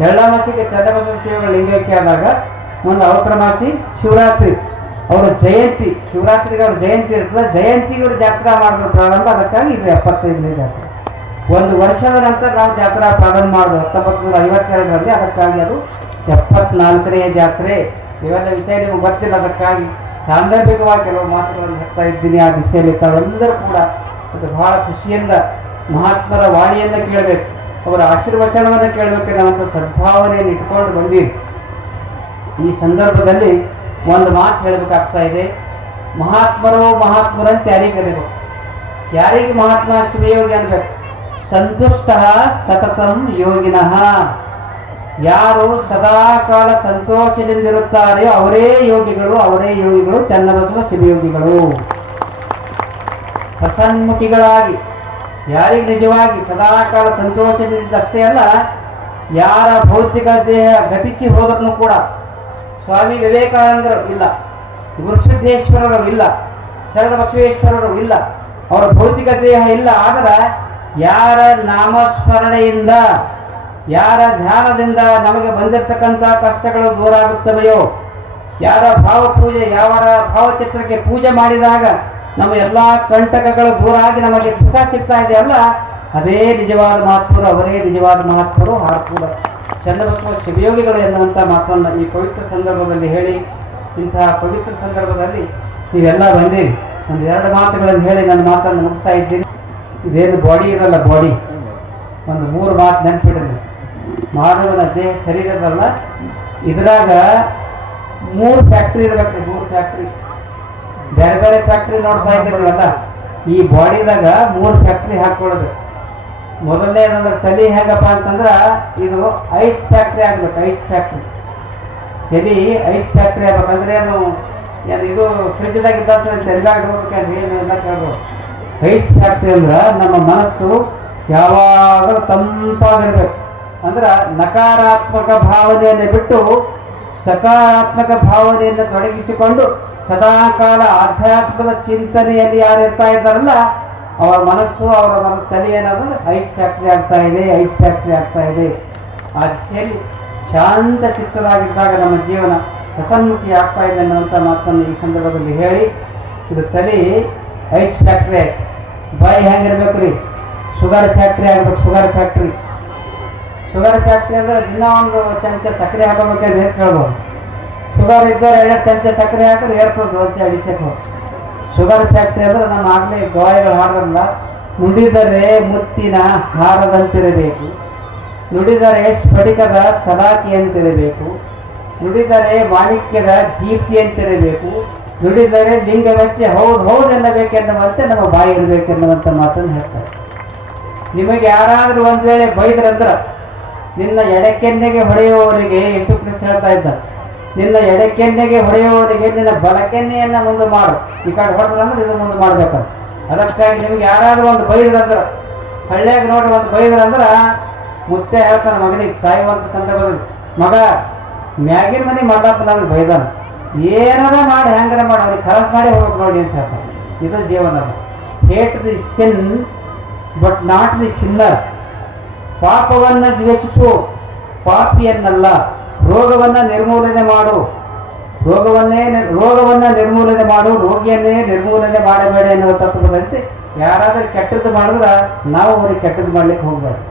2ನೇ ಮಸಿಗೆ ಚನ್ನಬಸವೇಶ್ವರ ಲಿಂಗೈಕ್ಯ ಆದಾಗ ಒಂದು ಅವಕ್ರಮಾಸಿ ಶಿವರಾತ್ರಿ ಅವರ ಜಯಂತಿ, ಶಿವರಾತ್ರಿಗೆ ಅವ್ರ ಜಯಂತಿ ಇರ್ತದೆ, ಜಯಂತಿಗೆ ಇವರು ಜಾತ್ರಾ ಮಾಡಿದ್ರು ಪ್ರಾರಂಭ. ಅದಕ್ಕಾಗಿ ಇದು 75ನೇ ಜಾತ್ರೆ. ಒಂದು ವರ್ಷದ ನಂತರ ನಾವು ಜಾತ್ರಾ ಪ್ರಾರಂಭ ಮಾಡೋದು 1952ರಲ್ಲಿ. ಅದಕ್ಕಾಗಿ ಅದು 74ನೇ ಜಾತ್ರೆ. ಇವೆಲ್ಲ ವಿಷಯ ನಿಮಗೆ ಗೊತ್ತಿಲ್ಲ, ಅದಕ್ಕಾಗಿ ಸಾಂದರ್ಭಿಕವಾಗಿ ಕೆಲವು ಮಾತುಗಳನ್ನು ಹೇಳ್ತಾ ಇದ್ದೀನಿ. ಆ ವಿಷಯದಲ್ಲಿ ತಾವೆಲ್ಲರೂ ಕೂಡ ಅದು ಬಹಳ ಖುಷಿಯಿಂದ ಮಹಾತ್ಮರ ವಾಣಿಯನ್ನು ಕೇಳಬೇಕು, ಅವರ ಆಶೀರ್ವಚನವನ್ನು ಕೇಳಬೇಕು ಅನ್ನೋ ಸದ್ಭಾವನೆಯನ್ನು ಇಟ್ಕೊಂಡು ಬಂದೀವಿ. ಈ ಸಂದರ್ಭದಲ್ಲಿ ಒಂದು ಮಾತು ಹೇಳಬೇಕಾಗ್ತಾ ಇದೆ. ಮಹಾತ್ಮರಂತೆ ಯಾರಿಗೆ ಕರೀಬೇಕು? ಯಾರಿಗೆ ಮಹಾತ್ಮ ಶಿವಯೋಗಿ ಅನ್ಬೇಕು? ಸಂತುಷ್ಟ ಸತತಂ ಯೋಗಿನಃ. ಯಾರು ಸದಾಕಾಲ ಸಂತೋಷದಿಂದಿರುತ್ತಾರೆಯೋ ಅವರೇ ಯೋಗಿಗಳು, ಚನ್ನಬಸವ ಶಿವಯೋಗಿಗಳು. ಹಸನ್ಮುಖಿಗಳಾಗಿ ಯಾರಿಗೆ ನಿಜವಾಗಿ ಸದಾಕಾಲ ಸಂತೋಷದಿಂದಷ್ಟೇ ಅಲ್ಲ, ಯಾರ ಭೌತಿಕ ದೇಹ ಗತಿಸಿ ಹೋದ್ರೂ ಕೂಡ ಸ್ವಾಮಿ ವಿವೇಕಾನಂದರು ಇಲ್ಲ, ಗುರುಸಿದ್ದೇಶ್ವರರು ಇಲ್ಲ, ಶರಣ ಬಸವೇಶ್ವರರು ಇಲ್ಲ, ಅವರ ಭೌತಿಕ ದೇಹ ಇಲ್ಲ. ಆದರೆ ಯಾರ ನಾಮಸ್ಮರಣೆಯಿಂದ, ಯಾರ ಧ್ಯಾನದಿಂದ ನಮಗೆ ಬಂದಿರತಕ್ಕಂಥ ಕಷ್ಟಗಳು ದೂರ ಆಗುತ್ತವೆಯೋ, ಯಾರ ಭಾವಪೂಜೆ, ಯಾವರ ಭಾವಚಿತ್ರಕ್ಕೆ ಪೂಜೆ ಮಾಡಿದಾಗ ನಮ್ಮ ಎಲ್ಲ ಕಂಟಕಗಳು ದೂರ ಆಗಿ ನಮಗೆ ಸುಖ ಸಿಗ್ತಾ ಇದೆಯಲ್ಲ, ಅದೇ ನಿಜವಾದ ಮಹಾತ್ಮರು, ಅವರೇ ನಿಜವಾದ ಮಹಾತ್ಮರು, ಹಾರ್ಪೂರ ಚನ್ನಬಸವ ಶಿವಯೋಗಿಗಳು ಎನ್ನುವಂಥ ಮಾತನ್ನು ಈ ಪವಿತ್ರ ಸಂದರ್ಭದಲ್ಲಿ ಹೇಳಿ, ಇಂತಹ ಪವಿತ್ರ ಸಂದರ್ಭದಲ್ಲಿ ನೀವೆಲ್ಲ ಬಂದಿರಿ. ಒಂದು 2 ಮಾತುಗಳನ್ನು ಹೇಳಿ ನನ್ನ ಮಾತನ್ನು ಮುಗಿಸ್ತಾ ಇದ್ದೀನಿ. ಇದೇನು ಬಾಡಿ ಇರಲ್ಲ, ಬಾಡಿ ಒಂದು 3 ಮಾತು ನೆನಪಿಡ್ರಿ. ಮಾನವನ ದೇಹ ಶರೀರದಲ್ಲ, ಇದ್ರಾಗ 3 ಫ್ಯಾಕ್ಟ್ರಿ ಇರಬೇಕು. 3 ಫ್ಯಾಕ್ಟ್ರಿ, ಬೇರೆ ಬೇರೆ ಫ್ಯಾಕ್ಟ್ರಿ ನೋಡ್ತಾ ಇದ್ರಲ್ಲ, ಈ ಬಾಡಿದಾಗ 3 ಫ್ಯಾಕ್ಟ್ರಿ ಹಾಕೊಳ್ಳೋದು. ಮೊದಲನೇದಂದ್ರೆ ತಲೆ ಹೇಗಪ್ಪ ಅಂತಂದ್ರೆ ಇದು ಐಸ್ ಫ್ಯಾಕ್ಟ್ರಿ ಆಗ್ಬೇಕು. ಐಸ್ ಫ್ಯಾಕ್ಟ್ರಿ ತಲೆ ಐಸ್ ಫ್ಯಾಕ್ಟ್ರಿ ಆಗ್ಬೇಕಂದ್ರೆ ಅದು ಇದು ಫ್ರಿಜ್ದಾಗ ಇದ್ದಂತ ತೆರೆದಾಗ ನೋಡ್ಬೇಕಂದ್ರೆ ಏನೆಲ್ಲ ಕೇಳ್ಬೋದು. ಐಸ್ ಫ್ಯಾಕ್ಟ್ರಿ ಅಂದ್ರೆ ನಮ್ಮ ಮನಸ್ಸು ಯಾವಾಗಲೂ ತಂಪಾಗಿರ್ಬೇಕು. ಅಂದ್ರೆ ನಕಾರಾತ್ಮಕ ಭಾವನೆಯನ್ನು ಬಿಟ್ಟು ಸಕಾರಾತ್ಮಕ ಭಾವನೆಯನ್ನು ತೊಡಗಿಸಿಕೊಂಡು ಸದಾಕಾಲ ಆಧ್ಯಾತ್ಮದ ಚಿಂತನೆಯಲ್ಲಿ ಯಾರು ಇರ್ತಾ ಇದ್ದಾರಲ್ಲ, ಅವರ ಮನಸ್ಸು, ಅವರ ತಲೆ ಏನಾದರೂ ಐಸ್ ಫ್ಯಾಕ್ಟ್ರಿ ಆಗ್ತಾ ಇದೆ. ಆ ದಿಶೆಯಲ್ಲಿ ಶಾಂತ ಚಿತ್ತರಾಗಿದ್ದಾಗ ನಮ್ಮ ಜೀವನ ಹಸನ್ಮುಖಿ ಆಗ್ತಾ ಇದೆ ಅನ್ನುವಂಥ ಮಾತನ್ನು ಈ ಸಂದರ್ಭದಲ್ಲಿ ಹೇಳಿ, ಇದು ತಲೆ ಐಸ್ ಫ್ಯಾಕ್ಟ್ರಿ, ಬಾಯಿ ಹೆಂಗಿರ್ಬೇಕು ರೀ? ಶುಗರ್ ಫ್ಯಾಕ್ಟ್ರಿ ಆಗಬೇಕು. ಶುಗರ್ ಫ್ಯಾಕ್ಟ್ರಿ ಅಂದ್ರೆ ದಿನ ಒಂದು ಚಮಚ ಸಕ್ಕರೆ ಹಾಕೋಬೇಕಂದ್ರೆ ಕೇಳ್ಬೋದು. ಶುಗರ್ ಇದ್ದರೆ 2 ಚಮಚ ಸಕ್ಕರೆ ಹಾಕಿದ್ರೆ ಏರ್ಪೋದು ದೋಸೆ ಅಡಿಸಬೇಕು. ಶುಗರ್ ಫ್ಯಾಕ್ಟ್ರಿ ಅಂದ್ರೆ ನಮ್ಮ ಆಗಲೇ ಗಾಯಗಳು ಹಾಡಲ್ಲ, ನುಡಿದರೆ ಮುತ್ತಿನ ಹಾರದಂತಿರಬೇಕು, ನುಡಿದರೆ ಸ್ಫಟಿಕದ ಸಲಾಕಿಯಂತಿರಬೇಕು, ನುಡಿದರೆ ಮಾಣಿಕ್ಯದ ದೀಪ್ತಿಯಂತಿರಬೇಕು, ನುಡಿದರೆ ಲಿಂಗವೆಚ್ಚೆ ಹೌದು ಎನ್ನಬೇಕೆನ್ನುವಂತೆ ನಮ್ಮ ಬಾಯಿ ಇರಬೇಕೆನ್ನುವಂಥ ಮಾತನ್ನು ಹೇಳ್ತಾರೆ. ನಿಮಗೆ ಯಾರಾದರೂ ಒಂದು ವೇಳೆ ಬೈದ್ರಂದ್ರೆ, ನಿನ್ನ ಎಡಕೆನ್ನೆಗೆ ಹೊಡೆಯುವವರಿಗೆ ಯೇಸು ಕ್ರಿಸ್ತ ಹೇಳ್ತಾ ಇದ್ದಾರೆ, ನಿನ್ನ ಎಡಕೆನ್ನೆಗೆ ಹೊಡೆಯುವವರಿಗೆ ನಿನ್ನ ಬಲಕೆನ್ನೆಯನ್ನು ಮುಂದೆ ಮಾಡು. ಈ ಕಡೆ ಹೊಡೆದ್ರಂದ್ರೆ ಇದು ಮುಂದೆ ಮಾಡ್ಬೇಕಂತ. ಅದಕ್ಕಾಗಿ ನಿಮಗೆ ಯಾರಾದರೂ ಒಂದು ಬೈದ್ರಂದ್ರೆ, ಹಳ್ಳಿಯಾಗ ನೋಡ್ರಿ ಒಂದು ಬೈದ್ರಂದ್ರೆ ಮುತ್ತೆ ಹೇಳ್ತಾನೆ ಮಗನಿಗೆ ಸಾಯುವಂಥ ಸಂದರ್ಭದಲ್ಲಿ, ಮಗ ಮ್ಯಾಗಿನ ಮನೆ ಮಾಡಪ್ಪ ನನಗೆ ಬೈದಾನ, ಏನಾರ ಮಾಡಿ ಹೆಂಗಾರ ಮಾಡಿ ಅವ್ರಿಗೆ ಖಲಾಸ್ ಮಾಡಿ ಹೋಗ್ಬೇಕು ನೋಡಿ ಅಂತ ಹೇಳ್ತಾರೆ. ಇದು ಜೀವನ. Hate the sin but not the Sinner. ಪಾಪವನ್ನು ದ್ವೇಷಿಸು, ಪಾಪಿಯನ್ನಲ್ಲ. ರೋಗವನ್ನು ನಿರ್ಮೂಲನೆ ಮಾಡು, ರೋಗವನ್ನು ನಿರ್ಮೂಲನೆ ಮಾಡು, ರೋಗಿಯನ್ನೇ ನಿರ್ಮೂಲನೆ ಮಾಡಬೇಡ ಎನ್ನುವ ತತ್ವದಂತೆ ಯಾರಾದರೂ ಕೆಟ್ಟದ್ದು ಮಾಡಿದ್ರೆ ನಾವು ಅವ್ರಿಗೆ ಕೆಟ್ಟದ್ದು ಮಾಡ್ಲಿಕ್ಕೆ ಹೋಗ್ಬಾರ್ದು.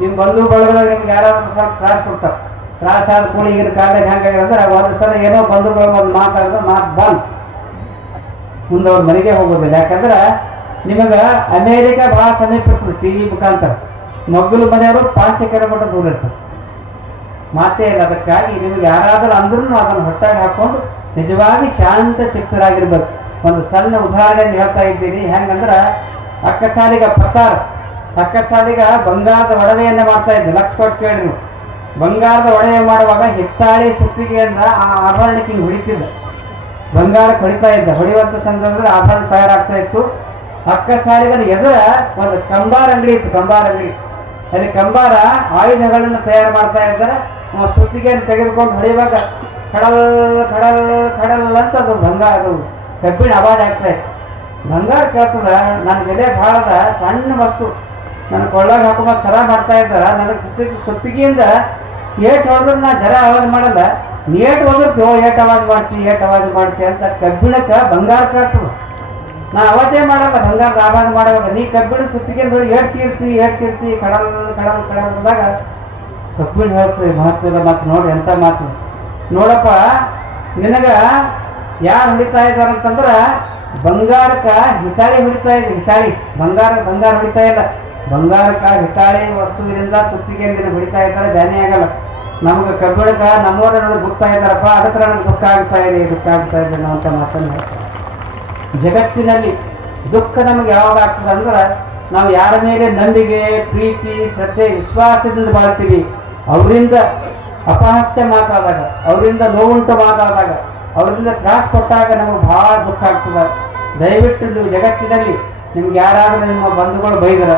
ನಿಮ್ಮ ಬಂಧು ಬಳಗದಾಗ ನಿಮ್ಗೆ ಯಾರಾದ್ರೂ ಸ್ವಲ್ಪ ತ್ರಾಸ ಕೊಡ್ತಾರೆ, ತ್ರಾಸ ಆದ ಕೂಡ ಈಗಿನ ಕಾಲದಾಗ ಹೆಂಗಾಗಿದ್ರೆ ಒಂದು ಸಲ ಏನೋ ಬಂಧು ಬಳಗ ಒಂದು ಮಾತಾಡಿದ್ರೆ ಮಾತು ಬಂದು ಮುಂದೆ ಅವ್ರ ಮನೆಗೆ ಹೋಗೋದಿಲ್ಲ. ಯಾಕಂದ್ರೆ ನಿಮಗೆ ಅಮೇರಿಕಾ ಭಾಳ ಸಮೀಪ ಇರ್ತದೆ, ಟಿ ವಿ ಮುಖಾಂತರ. ಮಗ್ಗಲು ಮನೆಯವರು 5 ಕಿಲೋಮೀಟರ್ ದೂರ ಇರ್ತಾರೆ, ಮಾತೇ ಇಲ್ಲ. ಅದಕ್ಕಾಗಿ ನಿಮಗೆ ಯಾರಾದರೂ ಅಂದ್ರೂ ಅದನ್ನು ಹೊಟ್ಟಾಗಿ ಹಾಕ್ಕೊಂಡು ನಿಜವಾಗಿ ಶಾಂತ ಚಿತ್ತರಾಗಿರ್ಬೇಕು. ಒಂದು ಸಣ್ಣ ಉದಾಹರಣೆಯನ್ನು ಹೇಳ್ತಾ ಇದ್ದೀನಿ. ಹೆಂಗಂದ್ರೆ ಅಕ್ಕಸಾಲಿಗ ಪ್ರಕಾರ, ಅಕ್ಕಸಾಲಿಗ ಬಂಗಾರದ ಒಡವೆಯನ್ನು ಮಾಡ್ತಾ ಇದ್ದೆ. ಲಕ್ಷ ಕೊಟ್ಟು ಕೇಳಿ ನೀವು, ಬಂಗಾರದ ಒಡವೆ ಮಾಡುವಾಗ ಹಿತ್ತಾಳಿ ಸುತ್ತಿಗೆಯಿಂದ ಆ ಆಭರಣಕ್ಕೆ ಹಿಂಗೆ ಹೊಡಿತಿದ್ದ, ಬಂಗಾರಕ್ಕೆ ಹೊಡಿತಾ ಇದ್ದ. ಹೊಡೆಯುವಂಥ ಸಂದರ್ಭದಲ್ಲಿ ಆಭರಣ ತಯಾರಾಗ್ತಾ ಇತ್ತು. ಅಕ್ಕಸಾಲಿಗನ ಎದುರ ಒಂದು ಕಂಬಾರ ಅಂಗಡಿ ಇತ್ತು, ಕಂಬಾರ ಅಂಗಡಿ. ಅಲ್ಲಿ ಕಂಬಾರ ಆಯುಧಗಳನ್ನು ತಯಾರು ಮಾಡ್ತಾ ಇದ್ದಾರೆ. ಸುತ್ತಿಗೆಯನ್ನು ತೆಗೆದುಕೊಂಡು ಹೊಡೆಯುವಾಗ ಕಡಲ್ ಕಡಲ್ ಕಡಲ್ ಅಂತ ಅದು ಬಂಗಾರ, ಅದು ಕಬ್ಬಿಣ ಆವಾಜ್ ಆಗ್ತಾ ಇತ್ತು. ಬಂಗಾರ ಕೇಳ್ತದ, ನನ್ನ ಬೆಲೆ ಭಾಳದ, ಸಣ್ಣ ವಸ್ತು ನನ್ನ ಕೊಳ್ಳಾಗ ಹಾಕೊಂಬ ಸರ ಮಾಡ್ತಾ ಇದ್ದಾರ, ನನಗೆ ಸುತ್ತಿಗೆಯಿಂದ ಏಟು ಹೊಡೆದ್ರೆ ನಾ ಜರ ಆವಾಜ್ ಮಾಡಲ್ಲ, ಏಟ್ ಹೋಗಿರ್ತೀವೋ ಏಟ್ ಅವಾಜ್ ಮಾಡ್ತಿ ಅಂತ ಕಬ್ಬಿಣಕ್ಕೆ ಬಂಗಾರ ಕಾಡ್ತದ. ನಾ ಅವತ್ತೇ ಮಾಡಲ್ಲ ಬಂಗಾರ ಆವಾಜ್ ಮಾಡುವಾಗ ನೀ ಕಬ್ಬಿಣ ಸುತ್ತಿಗೆ ನೋಡಿ ಏಡ್ತಿರ್ತಿ ಕಡಲ್ ಅಂದಾಗ ಕಬ್ಬಿಣ ಹೇಳ್ತೀವಿ ಮಹತ್ವದ ಮಾತು. ನೋಡಿ ಎಂತ ಮಾತು ನೋಡಪ್ಪ, ನಿನಗ ಯಾರು ಹೊಡಿತಾ ಇದ್ದಾರಂತಂದ್ರ ಬಂಗಾರಕ್ಕ ಹಿತಾಳಿ ಹೊಡಿತಾ ಇದೆ. ಹಿತಾಳಿ ಬಂಗಾರ ಹೊಡಿತಾ ಇಲ್ಲ, ಬಂಗಾರಕ್ಕ ಹಿತಾಳಿ ವಸ್ತುವಿನಿಂದ ಸುತ್ತಿಗೆಯಿಂದ ಹೊಡಿತಾ ಇದ್ದಾರೆ, ಬ್ಯಾನಿ ಆಗಲ್ಲ. ನಮ್ಗೆ ಕಬ್ಬಿಣಕ್ಕ ನಮ್ಮವರ ಗೊತ್ತಾ ಇದ್ದಾರಪ್ಪ, ಅದಕ್ಕೆ ನನಗೆ ದುಃಖ ಆಗ್ತಾ ಇದೆ ಅನ್ನೋ ಅಂತ ಮಾತನ್ನು ಹೇಳ್ತಾರೆ. ಜಗತ್ತಿನಲ್ಲಿ ದುಃಖ ನಮಗೆ ಯಾವಾಗ ಆಗ್ತದೆ ಅಂದ್ರೆ ನಾವು ಯಾರ ಮೇಲೆ ನಂಬಿಕೆ, ಪ್ರೀತಿ, ಶ್ರದ್ಧೆ, ವಿಶ್ವಾಸದಿಂದ ಬಾಳ್ತೀವಿ, ಅವರಿಂದ ಅಪಹಾಸ್ಯ ಮಾತಾದಾಗ, ಅವರಿಂದ ನೋವುಂಟು ಮಾತಾದಾಗ, ಅವರಿಂದ ತ್ರಾಸ ಕೊಟ್ಟಾಗ ನಮಗೆ ಬಹಳ ದುಃಖ ಆಗ್ತದೆ. ದಯವಿಟ್ಟು ನೀವು ಜಗತ್ತಿನಲ್ಲಿ ನಿಮ್ಗೆ ಯಾರಾದರೂ ನಿಮ್ಮ ಬಂಧುಗಳು ಬೈದರ,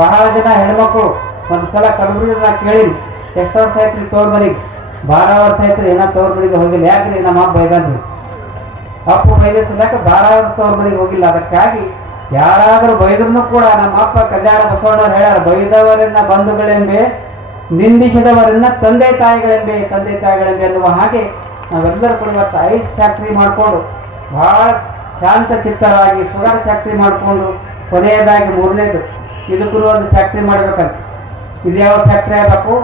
ಬಹಳ ಜನ ಹೆಣ್ಮಕ್ಳು ಒಂದು ಸಲ ಕಲಬುರಗಿ ನಾ ಕೇಳೀನಿ, ಎಷ್ಟು ವರ್ಷ ಆಯ್ತು ತೋರ್ ಮನೆಗೆ? 12 ವರ್ಷ ಆಯ್ತು ಏನೋ ತೋರ್ ಮನೆಗೆ ಹೋಗಿಲ್ಲ. ಯಾಕ್ರಿ? ನಮ್ಮ ಅಪ್ಪ ಬೈದಾನ್ರಿ, ಅಪ್ಪು ಬೈದಿಸಲಾಕ 12 ವರ್ಷ ತೋರ್ ಮನೆಗೆ ಹೋಗಿಲ್ಲ. ಅದಕ್ಕಾಗಿ ಯಾರಾದರೂ ಬೈದ್ರೂ ಕೂಡ ನಮ್ಮ ಅಪ್ಪ ಕಲ್ಯಾಣ ಬಸವಣ್ಣವ್ರು ಹೇಳ್ಯಾರ, ಬೈದವರನ್ನ ಬಂಧುಗಳೆಂಬೆ, ನಿಂದಿಸಿದವರನ್ನ ತಂದೆ ತಾಯಿಗಳೆಂಬೆ ಅನ್ನುವ ಹಾಗೆ ನಾವೆಲ್ಲರೂ ಕೂಡ ಇವತ್ತು ಐಸ್ ಫ್ಯಾಕ್ಟ್ರಿ ಮಾಡಿಕೊಂಡು ಬಹಳ ಶಾಂತ ಚಿತ್ತರಾಗಿ ಶುಗರ್ ಫ್ಯಾಕ್ಟ್ರಿ ಮಾಡಿಕೊಂಡು ಕೊನೆಯದಾಗಿ 3ನೇದು ಇದಕ್ಕೂ ಒಂದು ಫ್ಯಾಕ್ಟ್ರಿ ಮಾಡಬೇಕಂತ. ಇದು ಯಾವ ಫ್ಯಾಕ್ಟ್ರಿ ಆಗಬೇಕು?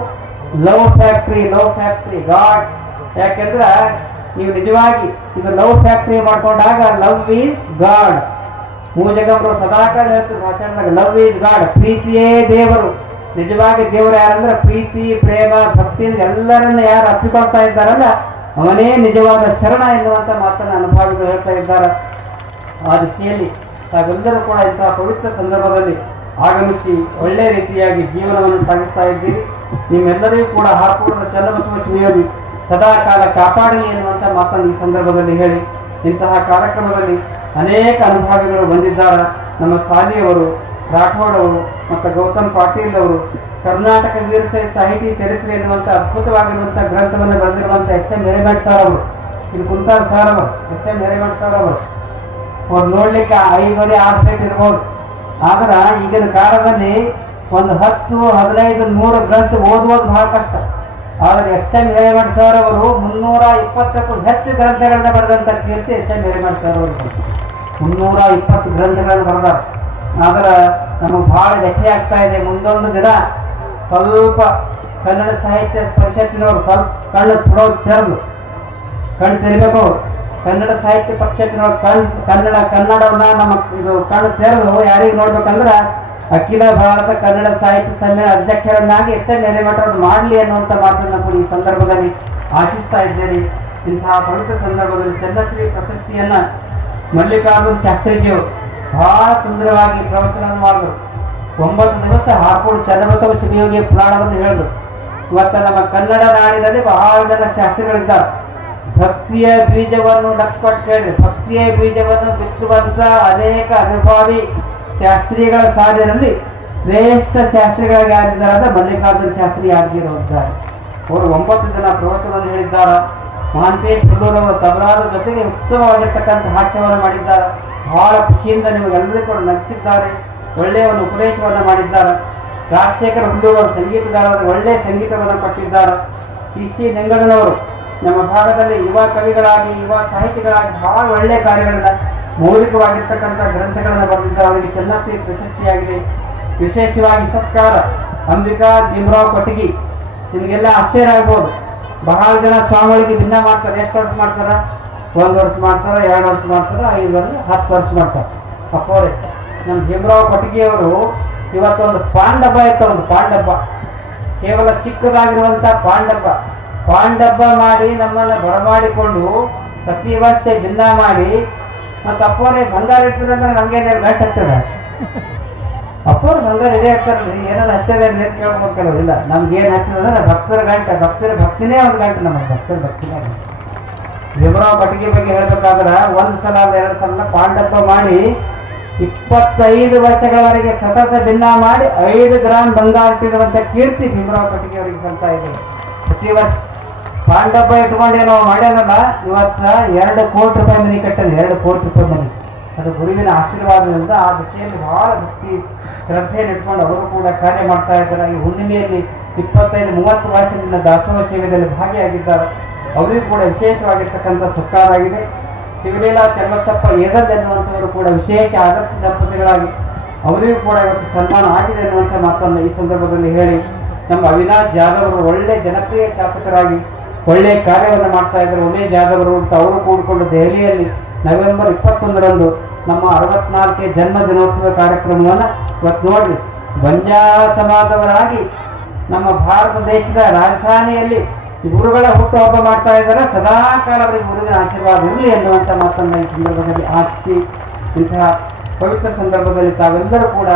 Love factory god. ಯಾಕೆಂದ್ರೆ ನೀವು ನಿಜವಾಗಿ ಇದು ಲವ್ ಫ್ಯಾಕ್ಟ್ರಿ ಮಾಡ್ಕೊಂಡಾಗ ಲವ್ ಈಸ್ ಗಾಡ್. ಮೂಜಗಂಬರು ಸದಾಕಾಲ ಹೇಳ್ತಾರೆ ಮಾತಾಡಿದಾಗ, ಲವ್ ಈಸ್ ಗಾಡ್, ಪ್ರೀತಿಯೇ ದೇವರು. ನಿಜವಾಗಿ ದೇವರು ಯಾರಂದ್ರೆ ಪ್ರೀತಿ, ಪ್ರೇಮ, ಭಕ್ತಿಯಿಂದ ಎಲ್ಲರನ್ನ ಯಾರು ಅಪ್ಪಿಕೊಳ್ತಾ ಇದ್ದಾರಲ್ಲ ಅವನೇ ನಿಜವಾದ ಶರಣ ಎನ್ನುವಂಥ ಮಾತನ್ನು ಅನುಭವಿಗಳು ಹೇಳ್ತಾ ಇದ್ದಾರೆ. ಆ ದಿಶೆಯಲ್ಲಿ ತಾವೆಲ್ಲರೂ ಕೂಡ ಇಂತಹ ಪವಿತ್ರ ಸಂದರ್ಭದಲ್ಲಿ ಆಗಮಿಸಿ ಒಳ್ಳೆ ರೀತಿಯಾಗಿ ಜೀವನವನ್ನು ಸಾಗಿಸ್ತಾ ಇದ್ದೀರಿ. ನಿಮ್ಮೆಲ್ಲರಿಗೂ ಕೂಡ ಹಾಕೂಡದ ಚನ್ನಬಸವ ಶಿವಯೋಗಿ ಸದಾ ಕಾಲ ಕಾಪಾಡಲಿ ಎನ್ನುವಂಥ ಮಾತನ್ನು ಈ ಸಂದರ್ಭದಲ್ಲಿ ಹೇಳಿ, ಇಂತಹ ಕಾರ್ಯಕ್ರಮದಲ್ಲಿ ಅನೇಕ ಅನುಭವಿಗಳು ಬಂದಿದ್ದಾರೆ. ನಮ್ಮ ಶಾಲೆಯವರು, ರಾಠೋಡ್ ಅವರು ಮತ್ತು ಗೌತಮ್ ಪಾಟೀಲ್ ಅವರು ಕರ್ನಾಟಕ ವೀರಶೈವ ಸಾಹಿತಿ ಚರಿತ್ರೆ ಎನ್ನುವಂಥ ಅದ್ಭುತವಾಗಿರುವಂಥ ಗ್ರಂಥವನ್ನು ಬರೆದಿರುವಂಥ ಎಸ್.ಎಂ. ಹಿರೇಮಠ ಸರ್ ಅವರು, ಇಲ್ಲಿ ಕುಂತಾರ ಸರ್ ಅವರು, ಎಸ್.ಎಂ. ಹಿರೇಮಠ ಸರ್ ಅವರು. ಅವ್ರು ನೋಡ್ಲಿಕ್ಕೆ 5-6 ಫೀಟ್ ಇರ್ಬೋದು. ಆದ್ರೆ ಈಗಿನ ಕಾಲದಲ್ಲಿ ಒಂದು 10, 15, 100 ಗ್ರಂಥ ಓದುವುದು ಬಹಳ ಕಷ್ಟ. ಆದರೆ ಎಸ್.ಎಂ. ಹಿರೇಮಠ ಸರ್ ಅವರು 320ಕ್ಕೂ ಹೆಚ್ಚು ಗ್ರಂಥಗಳನ್ನ ಬರೆದಂಥ ಕೀರ್ತಿ ಎಸ್.ಎಂ. ಹಿರೇಮಠ ಸರ್ ಅವರು. 320 ಗ್ರಂಥಗಳನ್ನು ಬರೆದಾರ. ಆದ್ರೆ ನಮಗೆ ಬಹಳ ವ್ಯಥೆ ಆಗ್ತಾ ಇದೆ. ಮುಂದೊಂದು ದಿನ ಸ್ವಲ್ಪ ಕನ್ನಡ ಸಾಹಿತ್ಯ ಪರಿಷತ್ತಿನವರು ಸ್ವಲ್ಪ ಕಣ್ಣು ತೆರಿಬೇಕು. ಕನ್ನಡ ಸಾಹಿತ್ಯ ಪರಿಷತ್ತಿನವರು ಕನ್ನಡವನ್ನ ನಮ್ಮ ಇದು ಕಣ್ಣು ತೆರೆದು ಯಾರಿಗೆ ನೋಡ್ಬೇಕಂದ್ರೆ ಅಖಿಲ ಭಾರತ ಕನ್ನಡ ಸಾಹಿತ್ಯ ಸಮ್ಮೇಳನ ಅಧ್ಯಕ್ಷರನ್ನಾಗಿ ಎಸ್.ಎಂ. ಹಿರೇಮಠ ಅವರು ಮಾಡಲಿ ಅನ್ನುವಂಥ ಮಾತನ್ನು ಕೂಡ ಈ ಸಂದರ್ಭದಲ್ಲಿ ಆಶಿಸ್ತಾ ಇದ್ದೇನೆ. ಇಂತಹ ಪವಿತ್ರ ಸಂದರ್ಭದಲ್ಲಿ ಚಂದ್ರಶ್ರೀ ಪ್ರಶಸ್ತಿಯನ್ನ ಮಲ್ಲಿಕಾರ್ಜುನ ಶಾಸ್ತ್ರೀಜಿಯವರು ಬಹಳ ಸುಂದರವಾಗಿ ಪ್ರವಚನವನ್ನು ಮಾಡಿದ್ರು. 9 ದಿವಸ ಹಾಕೋಡು ಚನ್ನಬಸವ ಶಿವಯೋಗಿಯ ಪುರಾಣವನ್ನು ಹೇಳಿದ್ರು. ಇವತ್ತು ನಮ್ಮ ಕನ್ನಡ ನಾಡಿನಲ್ಲಿ ಬಹಳ ಜನ ಶಾಸ್ತ್ರಿಗಳಿದ್ದಾರೆ. ಭಕ್ತಿಯ ಬೀಜವನ್ನು ಲಕ್ಷಪಟ್ಟು ಕೇಳಿದ್ರು. ಭಕ್ತಿಯ ಬೀಜವನ್ನು ಬಿತ್ತುವಂತ ಅನೇಕ ಅನುಭವಿ ಶಾಸ್ತ್ರಿಗಳ ಸಾಲಿನಲ್ಲಿ ಶ್ರೇಷ್ಠ ಶಾಸ್ತ್ರಿಗಳಿಗೆ ಯಾರಿದ್ದಾರೆ ಅಂದ್ರೆ ಮಲ್ಲಿಕಾರ್ಜುನ ಶಾಸ್ತ್ರಿ ಆಗಿರುತ್ತಾರೆ. ಅವರು 9 ಜನ ಪ್ರವಚನವನ್ನು ಹೇಳಿದ್ದಾರೆ. ಮಹಾಂತೇಶ್ ಹುಲ್ಲೂರವರು ತಬಲಾದ ಜೊತೆಗೆ ಉತ್ತಮವಾಗಿರ್ತಕ್ಕಂಥ ಹಾಸ್ಯವನ್ನು ಮಾಡಿದ್ದಾರೆ. ಬಹಳ ಖುಷಿಯಿಂದ ನಿಮಗೆಲ್ಲರಿಗೂ ಕೂಡ ನಗಿಸಿದ್ದಾರೆ. ಒಳ್ಳೆಯ ಒಂದು ಉಪದೇಶವನ್ನು ಮಾಡಿದ್ದಾರೆ. ರಾಜಶೇಖರ ಹುಲ್ಲೂರವರು ಸಂಗೀತಗಾರರು ಒಳ್ಳೆಯ ಸಂಗೀತವನ್ನು ಕೊಟ್ಟಿದ್ದಾರೆ. ಸಿ ನೆಂಗಣ್ಣನವರು ನಮ್ಮ ಭಾಗದಲ್ಲಿ ಯುವ ಕವಿಗಳಾಗಿ, ಯುವ ಸಾಹಿತಿಗಳಾಗಿ ಬಹಳ ಒಳ್ಳೆಯ ಕಾರ್ಯಗಳನ್ನ, ಮೌಲಿಕವಾಗಿರ್ತಕ್ಕಂಥ ಗ್ರಂಥಗಳನ್ನು ಬರೆದಿದ್ದಾರೆ. ಅವರಿಗೆ ಚನ್ನಶ್ರೀ ಪ್ರಶಸ್ತಿಯಾಗಿದೆ. ವಿಶೇಷವಾಗಿ ಸತ್ಕಾರ ಅಂಬಿಕಾ ಭೀಮರಾವ್ ಕೊಟಗಿ. ನಿಮಗೆಲ್ಲ ಆಶ್ಚರ್ಯ ಆಗ್ಬೋದು. ಬಹಳ ಜನ ಸ್ವಾಮಿಗಳಿಗೆ ಭಿನ್ನ ಮಾಡ್ತಾರೆ. ಎಷ್ಟು ವರ್ಷ ಮಾಡ್ತಾರ? 1 ವರ್ಷ ಮಾಡ್ತಾರೆ, 2 ವರ್ಷ ಮಾಡ್ತಾರೆ, 5 ವರ್ಷ, 10 ವರ್ಷ ಮಾಡ್ತಾರೆ. ಅಪ್ಪೋರೆ ನಮ್ಮ ಭೀಮರಾವ್ ಕೊಟಗಿಯವರು ಇವತ್ತೊಂದು ಪಾಂಡಬ್ಬ ಇತ್ತು. ಒಂದು ಪಾಂಡಬ್ಬ, ಕೇವಲ ಚಿಕ್ಕದಾಗಿರುವಂಥ ಪಾಂಡಬ್ಬ ಮಾಡಿ ನಮ್ಮನ್ನು ಬರಮಾಡಿಕೊಂಡು ಪ್ರತಿ ವರ್ಷ ಭಿನ್ನ ಮಾಡಿ ಮತ್ತು ಅಪ್ಪೋರೆ ಬಂಗಾರ ಇರ್ತದೆ ಅಂದ್ರೆ ನಮಗೇನು ಗಂಟು ಹತ್ತದ? ಅಪ್ಪೋರು ಬಂಗಾರ ರೆಡಿ ಆಗ್ತಾರಲ್ರಿ, ಏನಾದ್ರು ಹತ್ತದ ನೀರು ಕೇಳ್ಬೇಕಲ್ಲ. ಇಲ್ಲ, ನಮ್ಗೇನು ಹತ್ತದ ಅಂದ್ರೆ ಭಕ್ತರ ಗಂಟೆ, ಭಕ್ತಿನೇ ಒಂದು ಗಂಟೆ. ನಮಗೆ ಭಕ್ತರ ಭಕ್ತಿನೇ. ಭೀಮರಾವ್ ಕೊಟಗಿ ಬಗ್ಗೆ ಹೇಳ್ಬೇಕಾದ್ರೆ 1 ಸಲ 2 ಸಲ ಪಾಂಡಬ್ಬ ಮಾಡಿ 25 ವರ್ಷಗಳವರೆಗೆ ಸತತ ಭಿನ್ನ ಮಾಡಿ 5 ಗ್ರಾಮ್ ಬಂಗಾರ ಇಟ್ಟಿರುವಂಥ ಕೀರ್ತಿ ಭೀಮರಾವ್ ಕೊಟಗಿ ಅವರಿಗೆ ಸಲ್ತಾ ಇದೆ. ಪ್ರತಿ ವರ್ಷ ಪಾಂಡಬ್ಬ ಇಟ್ಕೊಂಡೇ ನಾವು ಮಾಡ್ಯಾನಲ್ಲ, ಇವತ್ತ 2 ಕೋಟಿ ರೂಪಾಯಿ ಮನೆ ಕಟ್ಟಾನೆ. 2 ಕೋಟಿ ರೂಪಾಯಿ ಮನೆ. ಅದು ಗುರುವಿನ ಆಶೀರ್ವಾದದಿಂದ ಆ ದಿಶೆಯಲ್ಲಿ ಬಹಳ ಭಕ್ತಿ ಶ್ರದ್ಧೆಯನ್ನು ಇಟ್ಕೊಂಡು ಅವರು ಕೂಡ ಕಾರ್ಯ ಮಾಡ್ತಾ ಇದ್ದಾರೆ. ಈ ಹುಣ್ಣಿಮೆಯಲ್ಲಿ 25-30 ವರ್ಷದಿಂದ ದಾಸೋಹ ಸೇವೆಯಲ್ಲಿ ಭಾಗಿಯಾಗಿದ್ದಾರೆ. ಅವರಿಗೂ ಕೂಡ ವಿಶೇಷವಾಗಿರ್ತಕ್ಕಂಥ ಸತ್ಕಾರ ಆಗಿದೆ. ಶಿವಲೀಲಾ ಚನ್ನಬಸಪ್ಪ ಏದಲ್ ಎನ್ನುವಂಥವರು ಕೂಡ ವಿಶೇಷ ಆದರ್ಶ ದಂಪತಿಗಳಾಗಿ ಅವರಿಗೂ ಕೂಡ ಇವತ್ತು ಸನ್ಮಾನ ಆಗಿದೆ ಎನ್ನುವಂಥ ಮಾತನ್ನು ಈ ಸಂದರ್ಭದಲ್ಲಿ ಹೇಳಿ, ನಮ್ಮ ಅವಿನಾಶ್ ಜಾಧವ್ ಅವರು ಒಳ್ಳೆ ಜನಪ್ರಿಯ ಶಾಸಕರಾಗಿ ಒಳ್ಳೆಯ ಕಾರ್ಯವನ್ನು ಮಾಡ್ತಾ ಇದ್ದಾರೆ. ಉಮೇಶ್ ಜಾಧವ್ ಅವರು ಅಂತ ಅವರು ಕೂಡಿಕೊಂಡು ದೆಹಲಿಯಲ್ಲಿ ನವೆಂಬರ್ 21ರಂದು ನಮ್ಮ 64ನೇ ಜನ್ಮ ದಿನೋತ್ಸವ ಕಾರ್ಯಕ್ರಮವನ್ನು ಇವತ್ತು ನೋಡ್ರಿ, ಬಂಜಾರ ಸಮಾಜದವರಾಗಿ ನಮ್ಮ ಭಾರತ ದೇಶದ ರಾಜಧಾನಿಯಲ್ಲಿ ಗುರುಗಳ ಹುಟ್ಟುಹಬ್ಬ ಮಾಡ್ತಾ ಇದ್ದಾರೆ. ಸದಾ ಕಾಲ ಅವರಿಗೆ ಗುರುವಿನ ಆಶೀರ್ವಾದ ಇರಲಿ ಎನ್ನುವಂಥ ಮಾತನ್ನು ಈ ಸಂದರ್ಭದಲ್ಲಿ ಆಶಿಸಿ, ಇಂತಹ ಪವಿತ್ರ ಸಂದರ್ಭದಲ್ಲಿ ತಾವೆಲ್ಲರೂ ಕೂಡ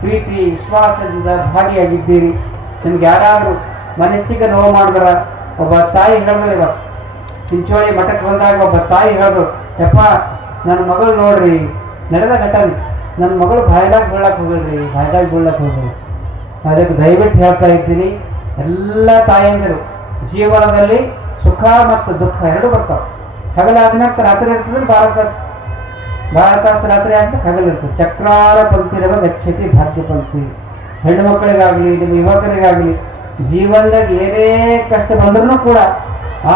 ಪ್ರೀತಿ ವಿಶ್ವಾಸದಿಂದ ಭಾಗಿಯಾಗಿದ್ದೀರಿ. ನಿಮ್ಗೆ ಯಾರಾದರೂ ಮನಸ್ಸಿಗೆ ನೋವು ಮಾಡಿದ್ರ, ಒಬ್ಬ ತಾಯಿ ಹೇಳಿದ್ರು, ಇವತ್ತು ಚಿಂಚೋಳಿ ಮಠಕ್ಕೆ ಬಂದಾಗ ಒಬ್ಬ ತಾಯಿ ಹೇಳಿದ್ರು, ಯಪ್ಪ ನನ್ನ ಮಗಳು ನೋಡ್ರಿ, ನಡೆದ ಘಟನೆ, ನನ್ನ ಮಗಳು ಬಾಯ್ದಾಗ ಬೀಳಕ್ಕೆ ಹೋಗಲ್ರಿ, ಬಾಯ್ದಾಗ ಬೀಳಕ್ಕೆ ಹೋಗ್ರಿ. ಅದಕ್ಕೆ ದಯವಿಟ್ಟು ಹೇಳ್ತಾ ಇದ್ದೀನಿ, ಎಲ್ಲ ತಾಯಂದಿರು ಜೀವನದಲ್ಲಿ ಸುಖ ಮತ್ತು ದುಃಖ ಎರಡೂ ಬರ್ತಾವೆ. ಹಗಲಾದ್ಮೇಲೆ ರಾತ್ರಿ ಇರ್ತದೆ, ಭಾರತಾಸ ರಾತ್ರಿ ಆದ್ಮೇಲೆ ಹಗಲಿರ್ತದೆ. ಚಕ್ರಾರ ಪಂಕ್ತಿರವ ಗಚ್ಚತಿ ಭಾಗ್ಯ ಪಂಕ್ತಿ. ಹೆಣ್ಣು ಮಕ್ಕಳಿಗಾಗಲಿ ನಿಮ್ಮ ಯುವಕರಿಗಾಗಲಿ ಜೀವನದಾಗ ಏನೇ ಕಷ್ಟ ಬಂದ್ರೂ ಕೂಡ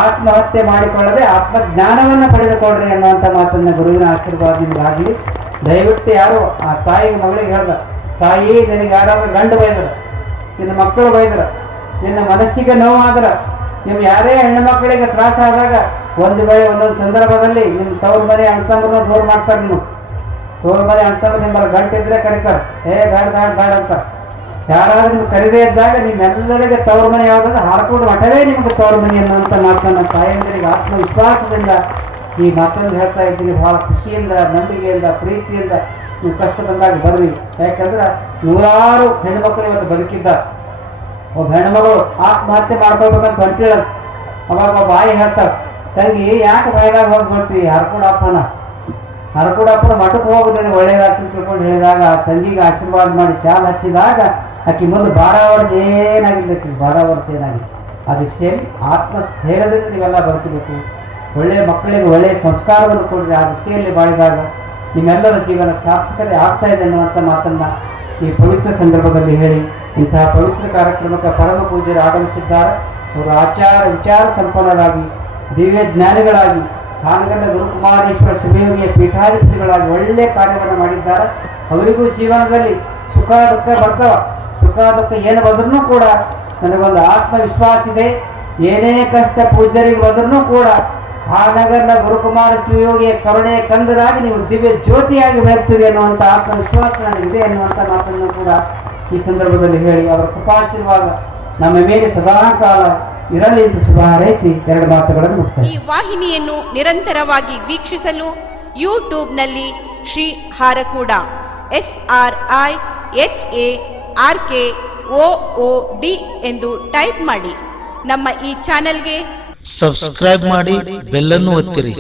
ಆತ್ಮಹತ್ಯೆ ಮಾಡಿಕೊಳ್ಳದೆ ಆತ್ಮಜ್ಞಾನವನ್ನು ಪಡೆದುಕೊಳ್ಳ್ರಿ ಅನ್ನುವಂಥ ಮಾತನ್ನು ಗುರುವಿನ ಆಶೀರ್ವಾದ ನಿಮಗಾಗಲಿ. ದಯವಿಟ್ಟು ಯಾರು ಆ ತಾಯಿಗೆ ಮಗಳಿಗೆ ಹೇಳ್ದ, ತಾಯಿ ನಿನಗೆ ಯಾರಾದ್ರೂ ಗಂಡು ಬೈದ್ರ, ನಿನ್ನ ಮಕ್ಕಳು ಬೈದ್ರ, ನಿನ್ನ ಮನಸ್ಸಿಗೆ ನೋವಾದ್ರ, ನಿಮ್ಮ ಯಾರೇ ಹೆಣ್ಣು ಮಕ್ಕಳಿಗೆ ತ್ರಾಸ ಆದಾಗ ಒಂದು ವೇಳೆ ಒಂದೊಂದು ಸಂದರ್ಭದಲ್ಲಿ ನಿಮ್ಮ ತವ್ರ ಮನೆ ಅಣ್ತಂದ್ರೂ ದೂರ ಮಾಡ್ತಾರೆ. ನೀವು ತವ್ರ ಮನೆ ಅಣ್ತಂದ್ರೆ ನಿಮ್ಮಲ್ಲಿ ಗಂಟಿದ್ರೆ ಕರೀತಾರೆ, ಬ್ಯಾಡ ಅಂತ. ಯಾರಾದ್ರೂ ನಿಮ್ಗೆ ಕರೀದೇ ಇದ್ದಾಗ ನಿಮ್ಮೆಲ್ಲರಿಗೆ ತವ್ರ ಮನೆ ಯಾವುದಾದ್ರೆ ಹಾರ್ಕೊಂಡು ಮಠವೇ ನಿಮ್ಗೆ ತವ್ರ ಮನೆ ಅನ್ನುವಂಥ ಮಾತನ್ನು ತಾಯಂದಿರಿಗೆ ಆತ್ಮವಿಶ್ವಾಸದಿಂದ ಈ ಮಾತನ್ನು ಹೇಳ್ತಾ ಇದ್ದೀನಿ. ಬಹಳ ಖುಷಿಯಿಂದ, ನಂಬಿಕೆಯಿಂದ, ಪ್ರೀತಿಯಿಂದ ನೀವು ಕಷ್ಟ ಬಂದಾಗ ಬರ್ರಿ. ಯಾಕಂದ್ರೆ ನೂರಾರು ಹೆಣ್ಮಕ್ಳು ಇವತ್ತು ಬದುಕಿದ್ದಾರೆ. ಒಬ್ಬ ಹೆಣ್ಮಗಳು ಆತ್ಮಹತ್ಯೆ ಮಾಡ್ಕೋಬೇಕಂತ ಹೊಂಟಿಳ, ಅವಾಗ ಒಬ್ಬ ಬಾಯಿ ಹೇಳ್ತಾರೆ, ತಂಗಿ ಯಾಕೆ ಬಾಯಿದಾಗ ಹೋಗ್ಬಿಡ್ತೀವಿ, ಹರ್ಕೊಡಪ್ಪನ ಮಠಕ್ಕೆ ಹೋಗೋದ್ರೆ ಒಳ್ಳೇದಾಗ್ತದೆ ತಿಳ್ಕೊಂಡು ಹೇಳಿದಾಗ ಆ ತಂಗಿಗೆ ಆಶೀರ್ವಾದ ಮಾಡಿ ಶಾಲ್ ಹಚ್ಚಿದಾಗ ಆಕೆ ಮುಂದೆ 12 ವರ್ಷ ಏನಾಗಿಲ್ಲ, 12 ವರ್ಷ ಏನಾಗಿದೆ. ಅದು ಸೇರಿ ಆತ್ಮಸ್ಥೈರ್ಯದಿಂದ ನೀವೆಲ್ಲ ಬದುಕಬೇಕು. ಒಳ್ಳೆಯ ಮಕ್ಕಳಿಗೆ ಒಳ್ಳೆಯ ಸಂಸ್ಕಾರವನ್ನು ಕೊಡ್ರಿ. ಆ ದಿಸೆಯಲ್ಲಿ ಬಾಳಿದಾಗ ನಿಮ್ಮೆಲ್ಲರ ಜೀವನ ಸಾರ್ಥಕತೆ ಆಗ್ತಾ ಇದೆ ಅನ್ನುವಂಥ ಮಾತನ್ನು ಈ ಪವಿತ್ರ ಸಂದರ್ಭದಲ್ಲಿ ಹೇಳಿ, ಇಂತಹ ಪವಿತ್ರ ಕಾರ್ಯಕ್ರಮಕ್ಕೆ ಪರಮ ಪೂಜ್ಯರು ಆಗಮಿಸಿದ್ದಾರೆ. ಅವರು ಆಚಾರ ವಿಚಾರ ಸಂಪನ್ನರಾಗಿ ದಿವ್ಯ ಜ್ಞಾನಿಗಳಾಗಿ ಹಾನಗಲ್ಲ ಗುರುಕುಮಾರೇಶ್ವರ ಶಿವಯೋಗಿಯ ಪೀಠಾಧಿಪತಿಗಳಾಗಿ ಒಳ್ಳೆಯ ಕಾರ್ಯವನ್ನು ಮಾಡಿದ್ದಾರೆ. ಅವರಿಗೂ ಜೀವನದಲ್ಲಿ ಸುಖ ದುಃಖ ಬರ್ತಾವ. ಸುಖ ದುಃಖ ಏನು ಬಂದ್ರೂ ಕೂಡ ನನಗೊಂದು ಆತ್ಮವಿಶ್ವಾಸ ಇದೆ. ಏನೇ ಕಷ್ಟ ಪೂಜ್ಯರಿಗೆ ಬಂದ್ರೂ ಕೂಡ ಹಾನಗಲ್ಲ ಗುರುಕುಮಾರ ಶಿವಯೋಗಿಯ ಕರುಣೆಯ ಕಂದರಾಗಿ ನೀವು ದಿವ್ಯ ಜ್ಯೋತಿಯಾಗಿ ಬೆಳಗ್ತೀರಿ ಅನ್ನುವಂಥ ಆತ್ಮವಿಶ್ವಾಸ ನನಗಿದೆ ಎನ್ನುವಂಥ ಮಾತನ್ನು ಕೂಡ ಈ ಸಂದರ್ಭದಲ್ಲಿ ಹೇಳಿ, ಅವರ ಕೃಪಾಶೀರ್ವಾದ ನಮ್ಮ ಮೇಲೆ ಸದಾ ಕಾಲ ಇರಲಿ ಎಂದು ಶುಭ ಹಾರೈಸಿ 2 ಮಾತುಗಳನ್ನು ಮುಗಿಸ್ತೇನೆ. ಈ ವಾಹಿನಿಯನ್ನು ನಿರಂತರವಾಗಿ ವೀಕ್ಷಿಸಲು ಯೂಟ್ಯೂಬ್ನಲ್ಲಿ ಶ್ರೀ ಹಾರಕೂಡ SRIHARKOOD ಎಂದು ಟೈಪ್ ಮಾಡಿ. ನಮ್ಮ ಈ ಚಾನೆಲ್ಗೆ ಸಬ್ಸ್ಕ್ರೈಬ್ ಮಾಡಿ, ಬೆಲ್ ಅನ್ನು ಒತ್ತಿರಿ.